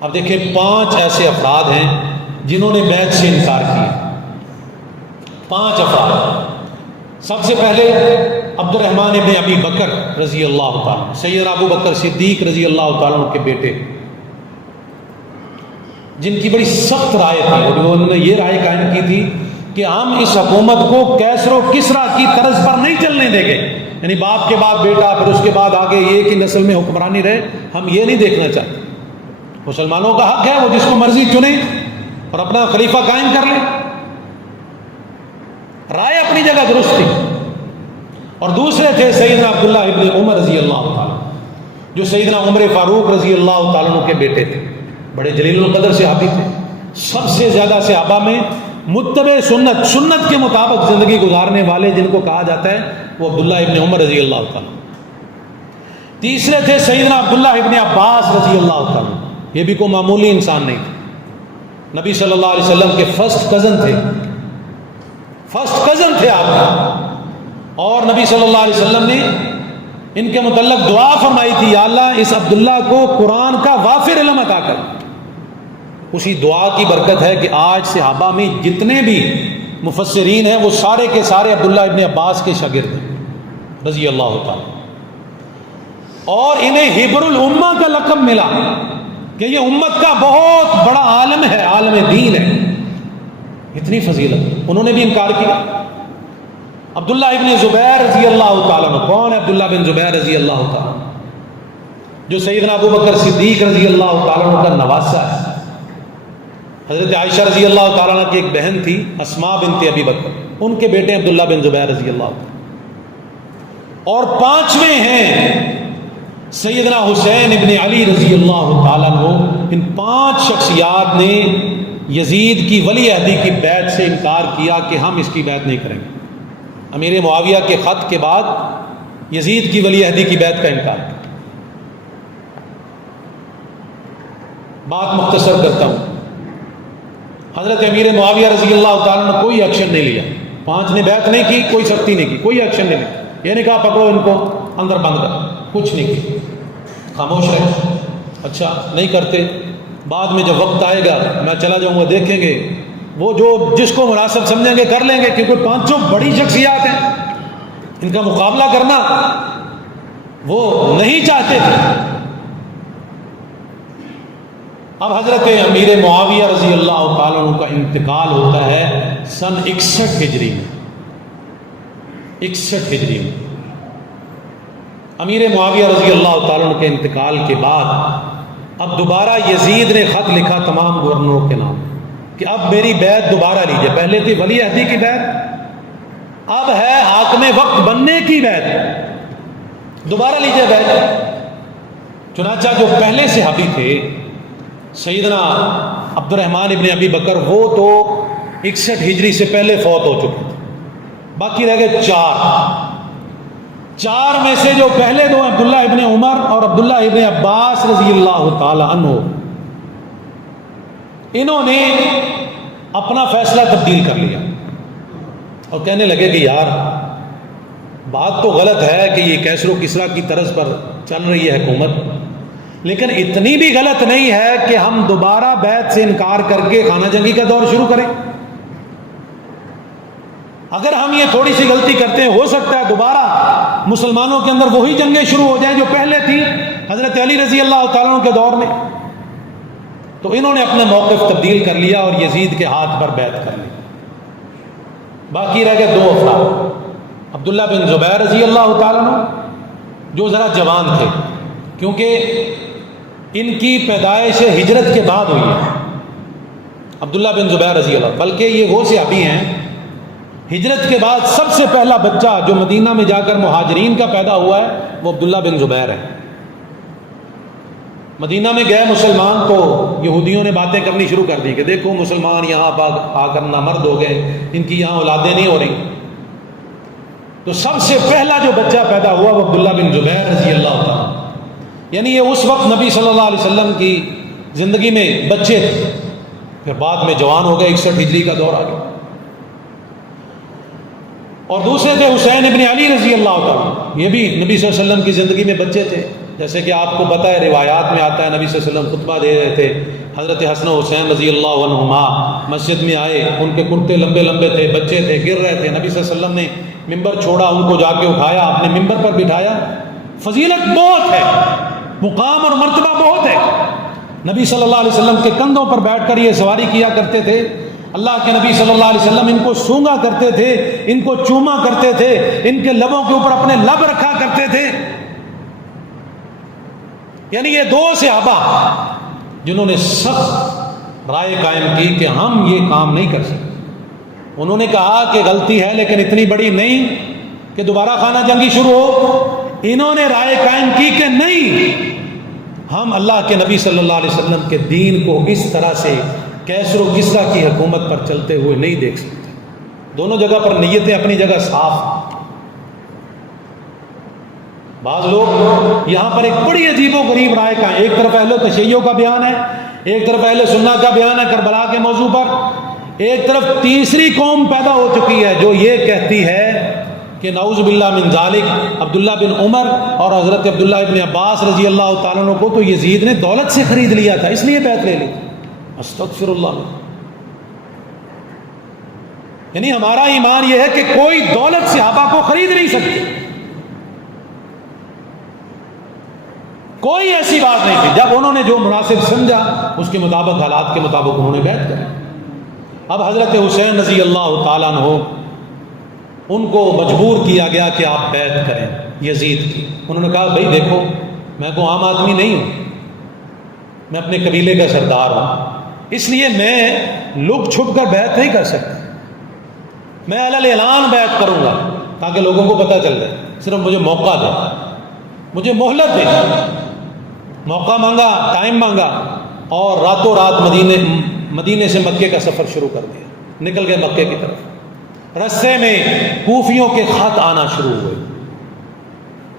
اب دیکھیں 5 ایسے افراد ہیں جنہوں نے بیعت سے انکار کیا، 5 افراد۔ سب سے پہلے عبد الرحمن ابن ابی بکر رضی اللہ تعالیٰ، سیدنا ابو بکر صدیق رضی اللہ تعالیٰ عنہ کے بیٹے، جن کی بڑی سخت رائے تھی اور انہوں نے یہ رائے قائم کی تھی کہ ہم اس حکومت کو کیسر و کسریٰ کی طرز پر نہیں چلنے دیں گے، یعنی باپ کے بعد بیٹا، پھر اس کے بعد آگے ایک ہی نسل میں حکمرانی رہے، ہم یہ نہیں دیکھنا چاہتے۔ مسلمانوں کا حق ہے وہ جس کو مرضی چنے اور اپنا خلیفہ قائم کر لے، رائے اپنی جگہ درست تھی۔ اور دوسرے تھے سیدنا عبداللہ ابن عمر رضی اللہ تعالیٰ، جو سیدنا عمر فاروق رضی اللہ تعالیٰ عنہ کے بیٹے تھے، بڑے جلیل القدر صحابی تھے، سب سے زیادہ صحابہ میں متبع سنت کے مطابق زندگی گزارنے والے جن کو کہا جاتا ہے وہ عبداللہ ابن عمر رضی اللہ تعالیٰ۔ تیسرے تھے سیدنا عبداللہ ابن عباس رضی اللہ تعالیٰ، یہ بھی کوئی معمولی انسان نہیں تھے، نبی صلی اللہ علیہ وسلم کے فرسٹ کزن تھے آپ، اور نبی صلی اللہ علیہ وسلم نے ان کے متعلق دعا فرمائی تھی، یا اللہ اس عبداللہ کو قرآن کا وافر علم عطا کر۔ اسی دعا کی برکت ہے کہ آج صحابہ میں جتنے بھی مفسرین ہیں وہ سارے کے سارے عبداللہ ابن عباس کے شاگرد ہیں رضی اللہ تعالیٰ، اور انہیں حبر الامہ کا لقب ملا۔ کہ یہ امت کا بہت بڑا عالم ہے، عالم دین ہے، اتنی فضیلت، انہوں نے بھی انکار کیا۔ عبداللہ ابن زبیر رضی اللہ تعالیٰ عنہ، کون ہے عبداللہ بن زبیر رضی اللہ تعالیٰ عنہ؟ جو سیدنا ابو بکر صدیق رضی اللہ تعالیٰ عنہ کا نواسہ ہے۔ حضرت عائشہ رضی اللہ تعالیٰ عنہ کی ایک بہن تھی اسماء بنت ابی بکر، ان کے بیٹے عبداللہ بن زبیر رضی اللہ تعالیٰ عنہ۔ اور پانچویں ہیں سیدنا حسین ابن علی رضی اللہ تعالیٰ عنہ۔ ان پانچ شخصیات نے یزید کی ولی عہدی کی بیعت سے انکار کیا کہ ہم اس کی بیعت نہیں کریں گے۔ امیر معاویہ کے خط کے بعد یزید کی ولی عہدی کی بیعت کا انکار کیا۔ بات مختصر کرتا ہوں، حضرت امیر معاویہ رضی اللہ تعالیٰ نے کوئی ایکشن نہیں لیا، پانچ نے بیعت نہیں کی، کوئی سختی نہیں کی، کوئی ایکشن نہیں لیا، یہ نہیں کہا پکڑو ان کو اندر بند کر، کچھ نہیں کی، خاموش رہے۔ اچھا نہیں کرتے، بعد میں جب وقت آئے گا میں چلا جاؤں گا، دیکھیں گے وہ جو جس کو مناسب سمجھیں گے کر لیں گے، کیونکہ پانچوں بڑی شخصیات ہیں، ان کا مقابلہ کرنا وہ نہیں چاہتے تھے۔ اب حضرت امیر معاویہ رضی اللہ تعالیٰ عنہ کا انتقال ہوتا ہے سن 61 ہجری میں۔ 61 ہجری میں امیر معاویہ رضی اللہ تعالیٰ عنہ کے انتقال کے بعد اب دوبارہ یزید نے خط لکھا تمام گورنروں کے نام کہ اب میری بیعت دوبارہ لیجیے، پہلے تھی ولی عہدی کی بیعت، اب ہے حاکم وقت بننے کی بیعت، دوبارہ لیجیے بیعت۔ چنانچہ جو پہلے صحابی تھے سیدنا عبد الرحمن ابن ابی بکر، وہ تو 61 ہجری سے پہلے فوت ہو چکے تھے، باقی رہ گئے چار میں سے جو پہلے دو ہیں عبداللہ ابن عمر اور عبداللہ ابن عباس رضی اللہ تعالی عنہ، انہوں نے اپنا فیصلہ تبدیل کر لیا اور کہنے لگے کہ یار بات تو غلط ہے کہ یہ کیسر و کسریٰ کی طرز پر چل رہی ہے حکومت، لیکن اتنی بھی غلط نہیں ہے کہ ہم دوبارہ بیعت سے انکار کر کے خانہ جنگی کا دور شروع کریں۔ اگر ہم یہ تھوڑی سی غلطی کرتے ہیں ہو سکتا ہے دوبارہ مسلمانوں کے اندر وہی جنگیں شروع ہو جائیں جو پہلے تھی حضرت علی رضی اللہ تعالیٰ عنہ کے دور میں۔ تو انہوں نے اپنا موقف تبدیل کر لیا اور یزید کے ہاتھ پر بیعت کر لی۔ باقی رہ گئے دو افراد، عبداللہ بن زبیر رضی اللہ تعالیٰ عنہ جو ذرا جوان تھے، کیونکہ ان کی پیدائش ہجرت کے بعد ہوئی ہے، عبداللہ بن زبیر رضی اللہ، بلکہ یہ وہ صحابی ہیں ہجرت کے بعد سب سے پہلا بچہ جو مدینہ میں جا کر مہاجرین کا پیدا ہوا ہے وہ عبداللہ بن زبیر ہے۔ مدینہ میں گئے مسلمان تو یہودیوں نے باتیں کرنی شروع کر دی کہ دیکھو مسلمان یہاں آ کر نامرد ہو گئے، ان کی یہاں اولادیں نہیں ہو رہی۔ تو سب سے پہلا جو بچہ پیدا ہوا وہ عبداللہ بن زبیر رضی اللہ عنہ، یعنی یہ اس وقت نبی صلی اللہ علیہ وسلم کی زندگی میں بچے تھے، پھر بعد میں جوان ہو گئے، 61 ہجری کا دور آ گیا۔ اور دوسرے تھے حسین ابن علی رضی اللہ تعالیٰ، یہ بھی نبی صلی اللہ علیہ وسلم کی زندگی میں بچے تھے، جیسے کہ آپ کو پتہ ہے روایات میں آتا ہے نبی صلی اللہ علیہ وسلم خطبہ دے رہے تھے، حضرت حسن و حسین رضی اللہ عنہما مسجد میں آئے، ان کے کرتے لمبے لمبے تھے، بچے تھے، گر رہے تھے، نبی صلی اللہ علیہ وسلم نے ممبر چھوڑا، ان کو جا کے اٹھایا، اپنے ممبر پر بٹھایا۔ فضیلت بہت ہے، مقام اور مرتبہ بہت ہے۔ نبی صلی اللہ علیہ وسلم کے کندھوں پر بیٹھ کر یہ سواری کیا کرتے تھے، اللہ کے نبی صلی اللہ علیہ وسلم ان کو سونگا کرتے تھے، ان کو چوما کرتے تھے، ان کے لبوں کے اوپر اپنے لب رکھا کرتے تھے۔ یعنی یہ دو صحابہ جنہوں نے سخت رائے قائم کی کہ ہم یہ کام نہیں کر سکتے، انہوں نے کہا کہ غلطی ہے لیکن اتنی بڑی نہیں کہ دوبارہ خانہ جنگی شروع ہو۔ انہوں نے رائے قائم کی کہ نہیں، ہم اللہ کے نبی صلی اللہ علیہ وسلم کے دین کو اس طرح سے کیسر و کسریٰ کی حکومت پر چلتے ہوئے نہیں دیکھ سکتے۔ دونوں جگہ پر نیتیں اپنی جگہ صاف۔ بعض لوگ یہاں پر ایک بڑی عجیب و غریب رائے کا، ایک طرف اہل تشیع کا بیان ہے، ایک طرف اہل سنت کا بیان ہے کربلا کے موضوع پر، ایک طرف تیسری قوم پیدا ہو چکی ہے جو یہ کہتی ہے کہ نعوذ باللہ من ذالک عبداللہ بن عمر اور حضرت عبداللہ ابن عباس رضی اللہ تعالیٰ عنہ کو تو یزید نے دولت سے خرید لیا تھا، اس لیے بیعت لے لی۔ استغفر اللہ۔ یعنی ہمارا ایمان یہ ہے کہ کوئی دولت صحابہ کو خرید نہیں سکتی، کوئی ایسی بات نہیں تھی. جب انہوں نے جو مناسب سمجھا اس کے مطابق، حالات کے مطابق انہوں نے بیعت کری. اب حضرت حسین رضی اللہ تعالیٰ عنہ ان کو مجبور کیا گیا کہ آپ بیعت کریں یزید کی. انہوں نے کہا بھائی دیکھو میں کوئی عام آدمی نہیں ہوں، میں اپنے قبیلے کا سردار ہوں، اس لیے میں لک چھپ کر بیعت نہیں کر سکتا. میں علی اعلان بیعت کروں گا تاکہ لوگوں کو پتہ چل جائے. صرف مجھے موقع دیں، مجھے مہلت دیں. موقع مانگا، ٹائم مانگا، اور راتوں رات مدینے سے مکے کا سفر شروع کر دیا. نکل گئے مکے کی طرف. رستے میں کوفیوں کے خط آنا شروع ہوئے،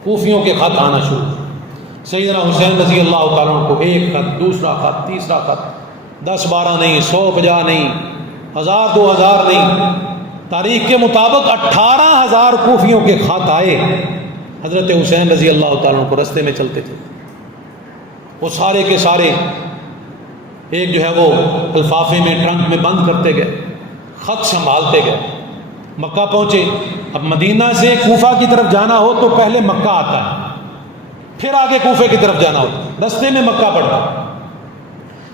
کوفیوں کے خط آنا شروع ہوئے. سیدنا حسین رضی اللہ تعالیٰ عنہ کو ایک خط، دوسرا خط، تیسرا خط، 10 12 نہیں، 100 50 نہیں، 1000 2000 نہیں، تاریخ کے مطابق 18,000 کوفیوں کے خط آئے حضرت حسین رضی اللہ تعالیٰ عنہ کو رستے میں چلتے تھے. وہ سارے کے سارے ایک جو ہے وہ لفافے میں، ٹرنک میں بند کرتے گئے، خط سنبھالتے گئے. مکہ پہنچے. اب مدینہ سے کوفہ کی طرف جانا ہو تو پہلے مکہ آتا ہے، پھر آگے کوفے کی طرف جانا ہوتا ہے. رستے میں مکہ پڑتا.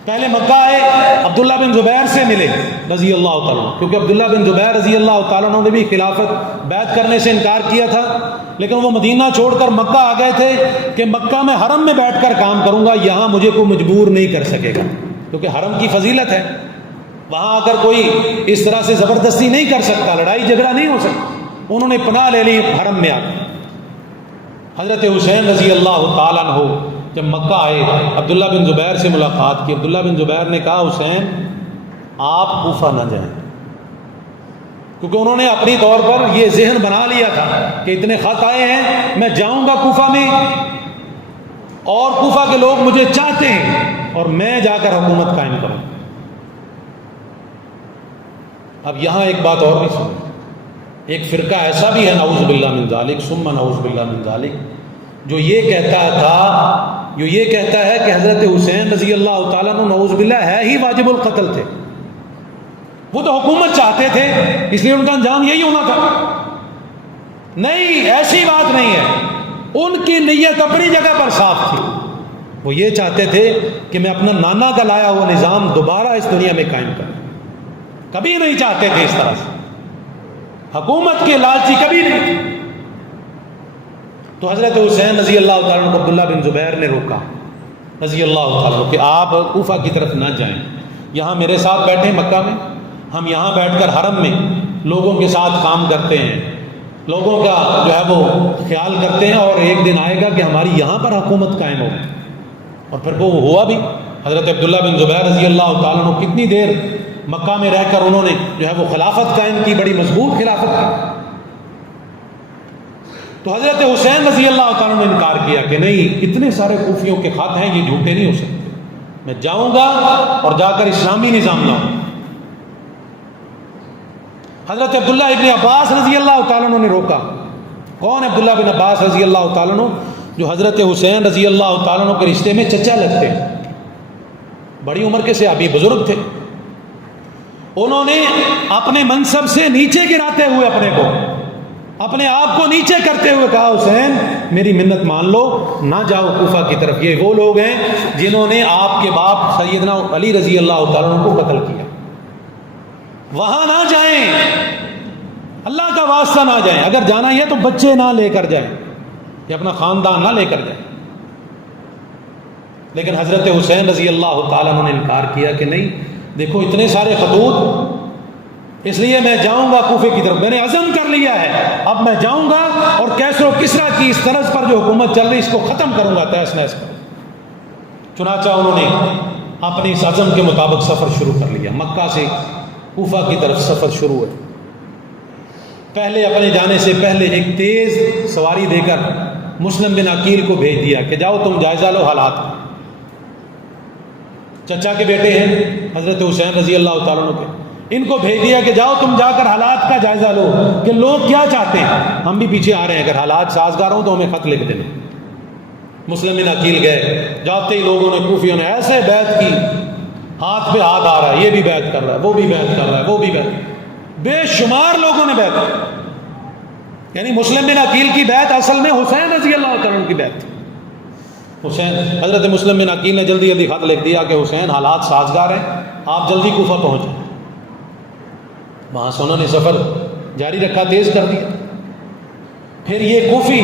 پہلے مکہ آئے، عبداللہ بن زبیر سے ملے رضی اللہ تعالیٰ عنہ، کیونکہ عبداللہ بن زبیر رضی اللہ تعالیٰ عنہ نے بھی خلافت بیعت کرنے سے انکار کیا تھا، لیکن وہ مدینہ چھوڑ کر مکہ آ گئے تھے کہ مکہ میں حرم میں بیٹھ کر کام کروں گا، یہاں مجھے کوئی مجبور نہیں کر سکے گا، کیونکہ حرم کی فضیلت ہے. وہاں آ کر کوئی اس طرح سے زبردستی نہیں کر سکتا، لڑائی جھگڑا نہیں ہو سکتا. انہوں نے پناہ لے لی حرم میں آ کر. حضرت حسین رضی اللہ تعالیٰ عنہ جب مکہ آئے، عبداللہ بن زبیر سے ملاقات کی. عبداللہ بن زبیر نے کہا حسین آپ کوفہ نہ جائیں، کیونکہ انہوں نے اپنی طور پر یہ ذہن بنا لیا تھا کہ اتنے خط آئے ہیں، میں جاؤں گا کوفہ میں اور کوفہ کے لوگ مجھے چاہتے ہیں اور میں جا کر حکومت قائم کروں. اب یہاں ایک بات اور بھی سنیں. ایک فرقہ ایسا بھی ہے نعوذ باللہ من ذالک ثم نعوذ باللہ من ذالک، جو یہ کہتا ہے کہ حضرت حسین رضی اللہ تعالیٰ عنہ نعوذ باللہ ہے ہی واجب القتل تھے. وہ تو حکومت چاہتے تھے، اس لیے ان کا انجام یہی ہونا تھا. نہیں، ایسی بات نہیں ہے. ان کی نیت اپنی جگہ پر صاف تھی. وہ یہ چاہتے تھے کہ میں اپنا نانا کا لایا ہوا نظام دوبارہ اس دنیا میں قائم کروں. کبھی نہیں چاہتے تھے اس طرح سے، حکومت کے لالچی کبھی نہیں تھی. تو حضرت حسین رضی اللہ تعالیٰ عنہ کو عبداللہ بن زبیر نے روکا رضی اللہ تعالیٰ عنہ کہ آپ کوفہ کی طرف نہ جائیں، یہاں میرے ساتھ بیٹھے مکہ میں، ہم یہاں بیٹھ کر حرم میں لوگوں کے ساتھ کام کرتے ہیں، لوگوں کا جو ہے وہ خیال کرتے ہیں، اور ایک دن آئے گا کہ ہماری یہاں پر حکومت قائم ہوگی. اور پھر وہ ہوا بھی. حضرت عبداللہ بن زبیر رضی اللہ تعالیٰ عنہ کتنی دیر مکہ میں رہ کر انہوں نے جو ہے وہ خلافت قائم کی، بڑی مضبوط خلافت کی. تو حضرت حسین رضی اللہ تعالیٰ نے انکار کیا کہ نہیں، اتنے سارے کوفیوں کے خط ہیں، یہ جھوٹے نہیں ہو سکتے، میں جاؤں گا اور جا کر اسلامی نظام لاؤں. حضرت عبداللہ ابن عباس رضی اللہ تعالیٰ نے روکا. کون ہے عبداللہ بن عباس رضی اللہ تعالیٰ عنہ؟ جو حضرت حسین رضی اللہ تعالیٰ عنہ کے رشتے میں چچا لگتے ہیں، بڑی عمر کے صحابی، بزرگ تھے. انہوں نے اپنے منصب سے نیچے گراتے ہوئے اپنے آپ کو نیچے کرتے ہوئے کہا حسین میری منت مان لو، نہ جاؤ کوفہ کی طرف. یہ وہ لوگ ہیں جنہوں نے آپ کے باپ سیدنا علی رضی اللہ تعالیٰ عنہ کو قتل کیا. وہاں نہ جائیں، اللہ کا واسطہ نہ جائیں. اگر جانا ہی ہے تو بچے نہ لے کر جائیں، یا اپنا خاندان نہ لے کر جائیں. لیکن حضرت حسین رضی اللہ تعالیٰ عنہ نے انکار کیا کہ نہیں، دیکھو اتنے سارے خطوط، اس لیے میں جاؤں گا کوفے کی طرف، میں نے عزم کر لیا ہے، اب میں جاؤں گا اور کیسر و کسریٰ کی اس طرز پر جو حکومت چل رہی اس کو ختم کروں گا تہس نہس کر. چنانچہ انہوں نے اپنی اس عزم کے مطابق سفر شروع کر لیا. مکہ سے کوفہ کی طرف سفر شروع ہے. پہلے اپنے جانے سے پہلے ایک تیز سواری دے کر مسلم بن عقیل کو بھیج دیا کہ جاؤ تم جائزہ لو حالات کا. چچا کے بیٹے ہیں حضرت حسین رضی اللہ تعالیٰ عنہ کے، ان کو بھیج دیا کہ جاؤ تم جا کر حالات کا جائزہ لو کہ لوگ کیا چاہتے ہیں، ہم بھی پیچھے آ رہے ہیں، اگر حالات سازگار ہوں تو ہمیں خط لکھ دینا. مسلم بن عقیل گئے. جاتے ہی لوگوں نے، کوفیوں نے ایسے بیعت کی، ہاتھ پہ ہاتھ آ رہا ہے، یہ بھی بیعت کر رہا ہے، وہ بھی بیعت کر رہا ہے، وہ بھی بیعت، بے شمار لوگوں نے بیعت کی. یعنی مسلم بن عقیل کی بیعت اصل میں حسین رضی اللہ تعالیٰ عنہ کی بیعت تھی. حسین حضرت مسلم بن عقیل نے جلدی جلدی خط لکھ دیا کہ حسین حالات سازگار ہیں، آپ جلدی کوفہ پہنچ جائیں۔ وہاں سے انہوں نے سفر جاری رکھا، تیز کر دیا۔ پھر یہ کوفی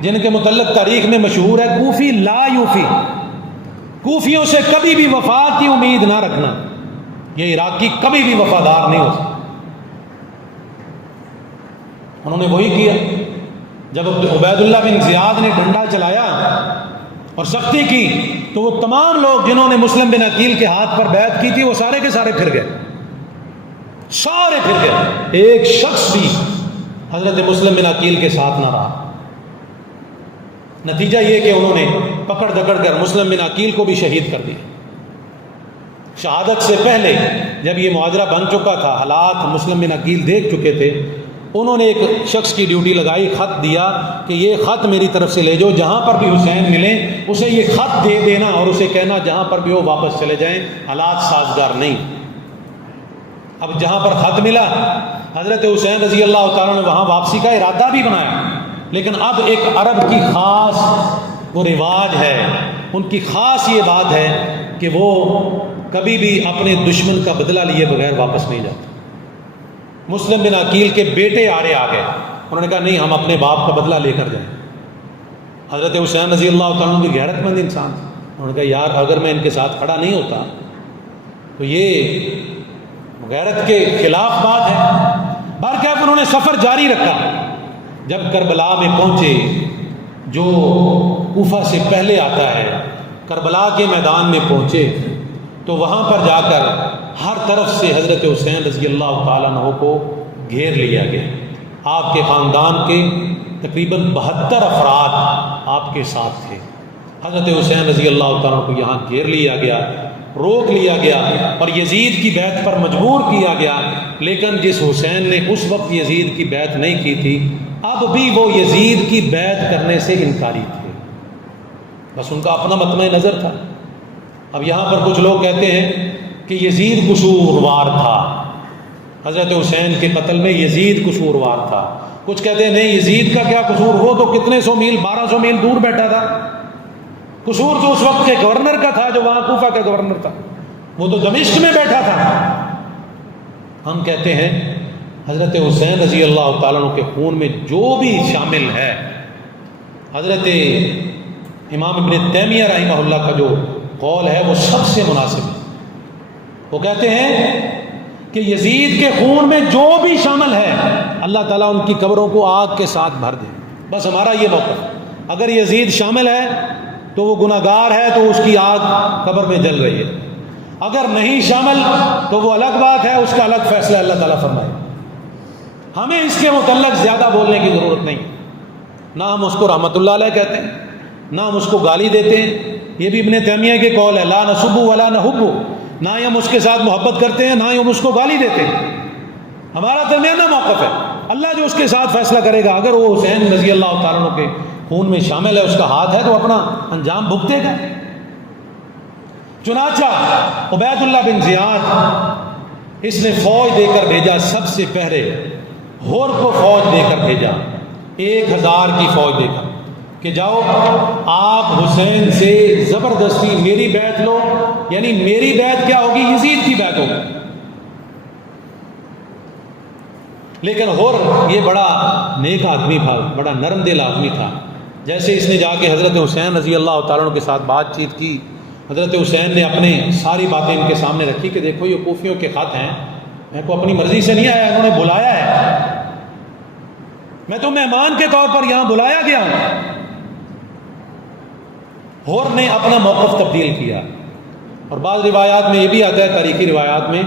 جن کے متعلق تاریخ میں مشہور ہے، کوفی لا یوفی، کوفیوں سے کبھی بھی وفا کی امید نہ رکھنا، یہ عراقی کبھی بھی وفادار نہیں ہو سکتا۔ انہوں نے وہی کیا۔ جب عبید اللہ بن زیاد نے ڈنڈا چلایا اور سختی کی تو وہ تمام لوگ جنہوں نے مسلم بن عقیل کے ہاتھ پر بیعت کی تھی وہ سارے کے سارے پھر گئے، سارے پھر گئے، ایک شخص بھی حضرت مسلم بن عقیل کے ساتھ نہ رہا۔ نتیجہ یہ کہ انہوں نے پکڑ دکڑ کر مسلم بن عقیل کو بھی شہید کر دیا۔ شہادت سے پہلے جب یہ معاہدہ بن چکا تھا، حالات مسلم بن عقیل دیکھ چکے تھے، انہوں نے ایک شخص کی ڈیوٹی لگائی، خط دیا کہ یہ خط میری طرف سے لے جاؤ، جہاں پر بھی حسین ملیں اسے یہ خط دے دینا اور اسے کہنا جہاں پر بھی وہ واپس چلے جائیں، حالات سازگار نہیں۔ اب جہاں پر خط ملا حضرت حسین رضی اللہ تعالیٰ نے وہاں واپسی کا ارادہ بھی بنایا، لیکن اب ایک عرب کی خاص وہ رواج ہے، ان کی خاص یہ بات ہے کہ وہ کبھی بھی اپنے دشمن کا بدلہ لیے بغیر واپس نہیں جاتے۔ مسلم بن عقیل کے بیٹے آرے آ گئے، انہوں نے کہا نہیں، ہم اپنے باپ کا بدلہ لے کر جائیں۔ حضرت حسین رضی اللہ تعالیٰ کی غیرت مند انسان تھے، انہوں نے کہا یار اگر میں ان کے ساتھ کھڑا نہیں ہوتا تو یہ غیرت کے خلاف بات ہے۔ بہرکیف انہوں نے سفر جاری رکھا۔ جب کربلا میں پہنچے، جو کوفہ سے پہلے آتا ہے، کربلا کے میدان میں پہنچے تو وہاں پر جا کر ہر طرف سے حضرت حسین رضی اللہ تعالیٰ عنہ کو گھیر لیا گیا۔ آپ کے خاندان کے تقریباً 72 افراد آپ کے ساتھ تھے۔ حضرت حسین رضی اللہ تعالیٰ کو یہاں گھیر لیا گیا، روک لیا گیا اور یزید کی بیعت پر مجبور کیا گیا۔ لیکن جس حسین نے اس وقت یزید کی بیعت نہیں کی تھی، اب بھی وہ یزید کی بیعت کرنے سے انکاری تھے، بس ان کا اپنا مطمع نظر تھا۔ اب یہاں پر کچھ لوگ کہتے ہیں کہ یزید قصوروار تھا، حضرت حسین کے قتل میں یزید قصوروار تھا۔ کچھ کہتے ہیں نہیں، یزید کا کیا قصور، وہ تو کتنے سو میل 1200 میل دور بیٹھا تھا، قصور تو اس وقت کے گورنر کا تھا جو وہاں کوفہ کا گورنر تھا، وہ تو دمشق میں بیٹھا تھا۔ ہم کہتے ہیں حضرت حسین رضی اللہ تعالیٰ عنہ کے خون میں جو بھی شامل ہے، حضرت امام ابن تیمیہ رحمہ اللہ کا جو قول ہے وہ سب سے مناسب ہے۔ وہ کہتے ہیں کہ یزید کے خون میں جو بھی شامل ہے اللہ تعالیٰ ان کی قبروں کو آگ کے ساتھ بھر دے، بس ہمارا یہ موقف۔ اگر یزید شامل ہے تو وہ گناہ گار ہے تو اس کی آگ قبر میں جل رہی ہے، اگر نہیں شامل تو وہ الگ بات ہے، اس کا الگ فیصلہ اللہ تعالیٰ فرمائے۔ ہمیں اس کے متعلق زیادہ بولنے کی ضرورت نہیں، نہ ہم اس کو رحمت اللہ علیہ کہتے ہیں، نہ ہم اس کو گالی دیتے ہیں، یہ بھی ابن تیمیہ کے قول ہے، لا نسب ولا نحب، نہ ہی ہم اس کے ساتھ محبت کرتے ہیں، نہ ہی ہم اس کو گالی دیتے ہیں، ہمارا درمیانہ موقف ہے۔ اللہ جو اس کے ساتھ فیصلہ کرے گا، اگر وہ حسین رضی اللہ تعالیٰ عنہ کے خون میں شامل ہے، اس کا ہاتھ ہے تو اپنا انجام بھگتے گا۔ چنانچہ عبید اللہ بن زیاد اس نے فوج دے کر بھیجا، سب سے پہلے ہور کو فوج دے کر بھیجا، 1000 کی فوج دے کر کہ جاؤ آپ حسین سے زبردستی میری بیعت لو، یعنی میری بیعت کیا ہوگی، یزید کی بیعت ہوگی۔ لیکن ہور یہ بڑا نیک آدمی تھا، بڑا نرم دل آدمی تھا۔ جیسے اس نے جا کے حضرت حسین رضی اللہ تعالیٰ عنہ کے ساتھ بات چیت کی، حضرت حسین نے اپنے ساری باتیں ان کے سامنے رکھی کہ دیکھو یہ کوفیوں کے خط ہیں، میں کو اپنی مرضی سے نہیں آیا، انہوں نے بلایا ہے، میں تو مہمان کے طور پر یہاں بلایا گیا ہوں۔ ہور نے اپنا موقف تبدیل کیا، اور بعض روایات میں یہ بھی آتا ہے، تاریخی روایات میں،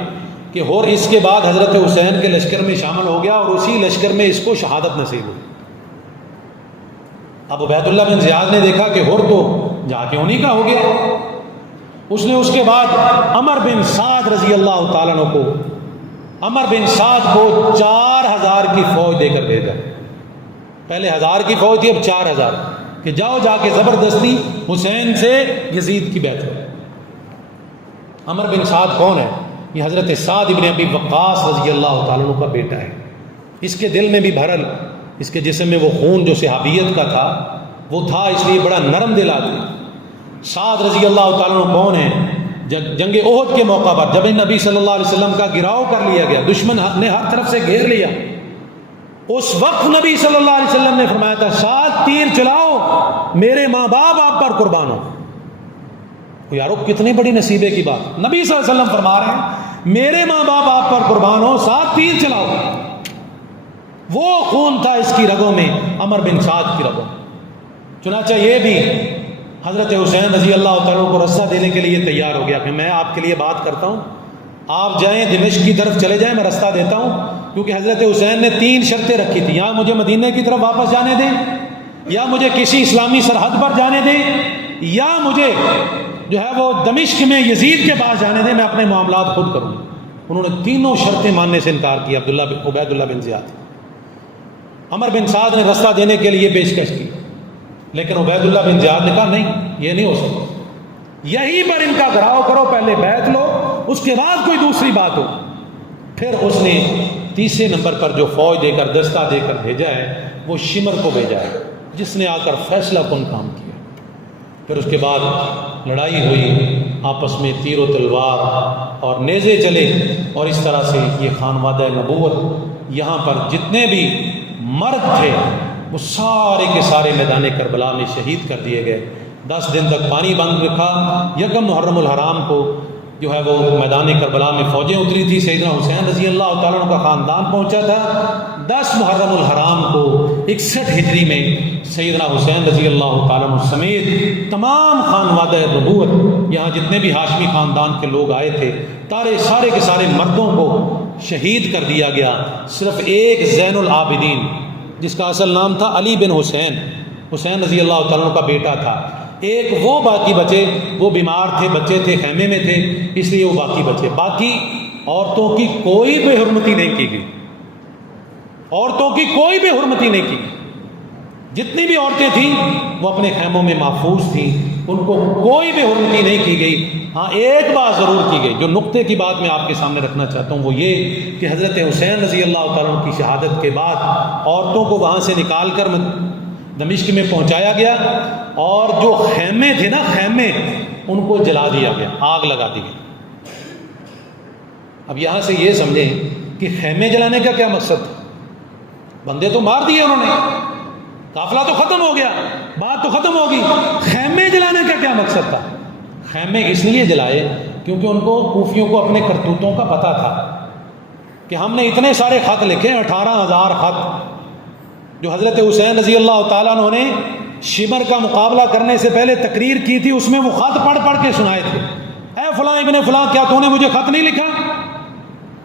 کہ ہور اس کے بعد حضرت حسین کے لشکر میں شامل ہو گیا اور اسی لشکر میں اس کو شہادت نصیب ہوئی۔ اب عبید اللہ بن زیاد نے دیکھا کہ ہور تو جا کے انہی کا ہو گیا، اس نے اس کے بعد عمر بن سعد رضی اللہ تعالیٰ عنہ کو، عمر بن سعد کو 4000 کی فوج دے کر بھیجا۔ پہلے 1000 کی فوج تھی، اب 4000، کہ جاؤ جا کے زبردستی حسین سے یزید کی بیعت کرو۔ عمر بن سعد کون ہے؟ یہ حضرت سعد ابن ابی وقاص رضی اللہ تعالیٰ عنہ کا بیٹا ہے۔ اس کے دل میں بھی بھرل، اس کے جسم میں وہ خون جو صحابیت کا تھا وہ تھا، اس لیے بڑا نرم دل آدمی، سعد رضی اللہ تعالیٰ عنہ کون ہیں؟ جنگ احد کے موقع پر جب نبی صلی اللہ علیہ وسلم کا گراؤ کر لیا گیا، دشمن نے ہر طرف سے گھیر لیا، اس وقت نبی صلی اللہ علیہ وسلم نے فرمایا تھا سعد تیر چلاؤ، میرے ماں باپ آپ پر قربان ہو۔ یارو کتنی بڑی نصیبے کی بات، نبی صلی اللہ علیہ وسلم فرما رہے ہیں میرے ماں باپ آپ پر قربان ہو، سعد تیر چلاؤ۔ وہ خون تھا اس کی رگوں میں، عمر بن سعد کی رگوں۔ چنانچہ یہ بھی حضرت حسین رضی اللہ تعالیٰ کو رستہ دینے کے لیے تیار ہو گیا کہ میں آپ کے لیے بات کرتا ہوں، آپ جائیں دمشق کی طرف چلے جائیں، میں رستہ دیتا ہوں۔ کیونکہ حضرت حسین نے 3 شرطیں رکھی تھی، یا مجھے مدینے کی طرف واپس جانے دیں، یا مجھے کسی اسلامی سرحد پر جانے دیں، یا مجھے جو ہے وہ دمشق میں یزید کے پاس جانے دیں، میں اپنے معاملات خود کروں۔ انہوں نے تینوں شرطیں ماننے سے انکار کیا۔ عبید اللہ بن زیاد، عمر بن سعد نے رستہ دینے کے لیے پیشکش کی، لیکن عبید اللہ بن زیاد نے کہا نہیں، یہ نہیں ہو سکتا، یہیں پر ان کا گھراؤ کرو، پہلے بیعت لو، اس کے بعد کوئی دوسری بات ہو۔ پھر اس نے تیسرے نمبر پر جو فوج دے کر دستہ دے کر بھیجا ہے وہ شمر کو بھیجا ہے، جس نے آ کر فیصلہ کن کام کیا۔ پھر اس کے بعد لڑائی ہوئی، آپس میں تیر و تلوار اور نیزے چلے، اور اس طرح سے یہ خانوادہ نبوت یہاں پر جتنے بھی مرد تھے وہ سارے کے سارے میدان کربلا میں شہید کر دیے گئے۔ 10 دن تک پانی بند رکھا۔ یکم محرم الحرام کو جو ہے وہ میدان کربلا میں فوجیں اتری تھی، سیدنا حسین رضی اللہ تعالیٰ عنہ کا خاندان پہنچا تھا۔ 10 محرم الحرام کو 61 ہجری میں سیدنا حسین رضی اللہ تعالیٰ عنہ سمیت تمام خانوادہ نبوت، یہاں جتنے بھی ہاشمی خاندان کے لوگ آئے تھے، سارے کے سارے مردوں کو شہید کر دیا گیا۔ صرف ایک زین العابدین، جس کا اصل نام تھا علی بن حسین، حسین رضی اللہ تعالیٰ عنہ کا بیٹا تھا، ایک وہ باقی بچے، وہ بیمار تھے، بچے تھے، خیمے میں تھے، اس لیے وہ باقی بچے۔ باقی عورتوں کی کوئی بے حرمتی نہیں کی گئی، عورتوں کی کوئی بے حرمتی نہیں کی گئی۔ جتنی بھی عورتیں تھیں وہ اپنے خیموں میں محفوظ تھیں، ان کو کوئی بے حرمتی نہیں کی گئی۔ ہاں ایک بات ضرور کی گئی، جو نقطے کی بات میں آپ کے سامنے رکھنا چاہتا ہوں، وہ یہ کہ حضرت حسین رضی اللہ تعالیٰ عنہ کی شہادت کے بعد عورتوں کو وہاں سے نکال کر دمشق میں پہنچایا گیا، اور جو خیمے تھے نا، خیمے، ان کو جلا دیا گیا، آگ لگا دی گئی۔ اب یہاں سے یہ سمجھیں کہ خیمے جلانے کا کیا مقصد تھا؟ بندے تو مار دیے انہوں نے، قافلہ تو ختم ہو گیا، بات تو ختم ہوگی، خیمے جلانے کا کیا مقصد تھا؟ خیمے اس لیے جلائے کیونکہ ان کو کوفیوں کو اپنے کرتوتوں کا پتہ تھا کہ ہم نے اتنے سارے خط لکھے، 18,000 خط، جو حضرت حسین رضی اللہ تعالیٰ عنہ نے شمر کا مقابلہ کرنے سے پہلے تقریر کی تھی، اس میں وہ خط پڑھ پڑھ کے سنائے تھے۔ اے فلاں ابن فلاں، کیا تو نے مجھے خط نہیں لکھا؟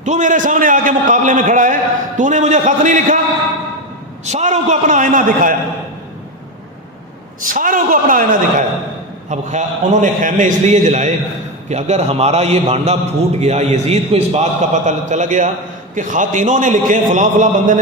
تو میرے سامنے آ کے مقابلے میں کھڑا ہے، تو نے مجھے خط نہیں لکھا؟ ساروں کو اپنا آئینہ دکھایا، ساروں کو اپنا آئینہ دکھایا۔ اب انہوں نے خیمے اس لیے جلائے کہ اگر ہمارا یہ بھانڈا پھوٹ گیا، یزید کو اس بات کا پتہ چلا گیا کہ خط انہوں نے لکھے، فلاں فلاں بندے نے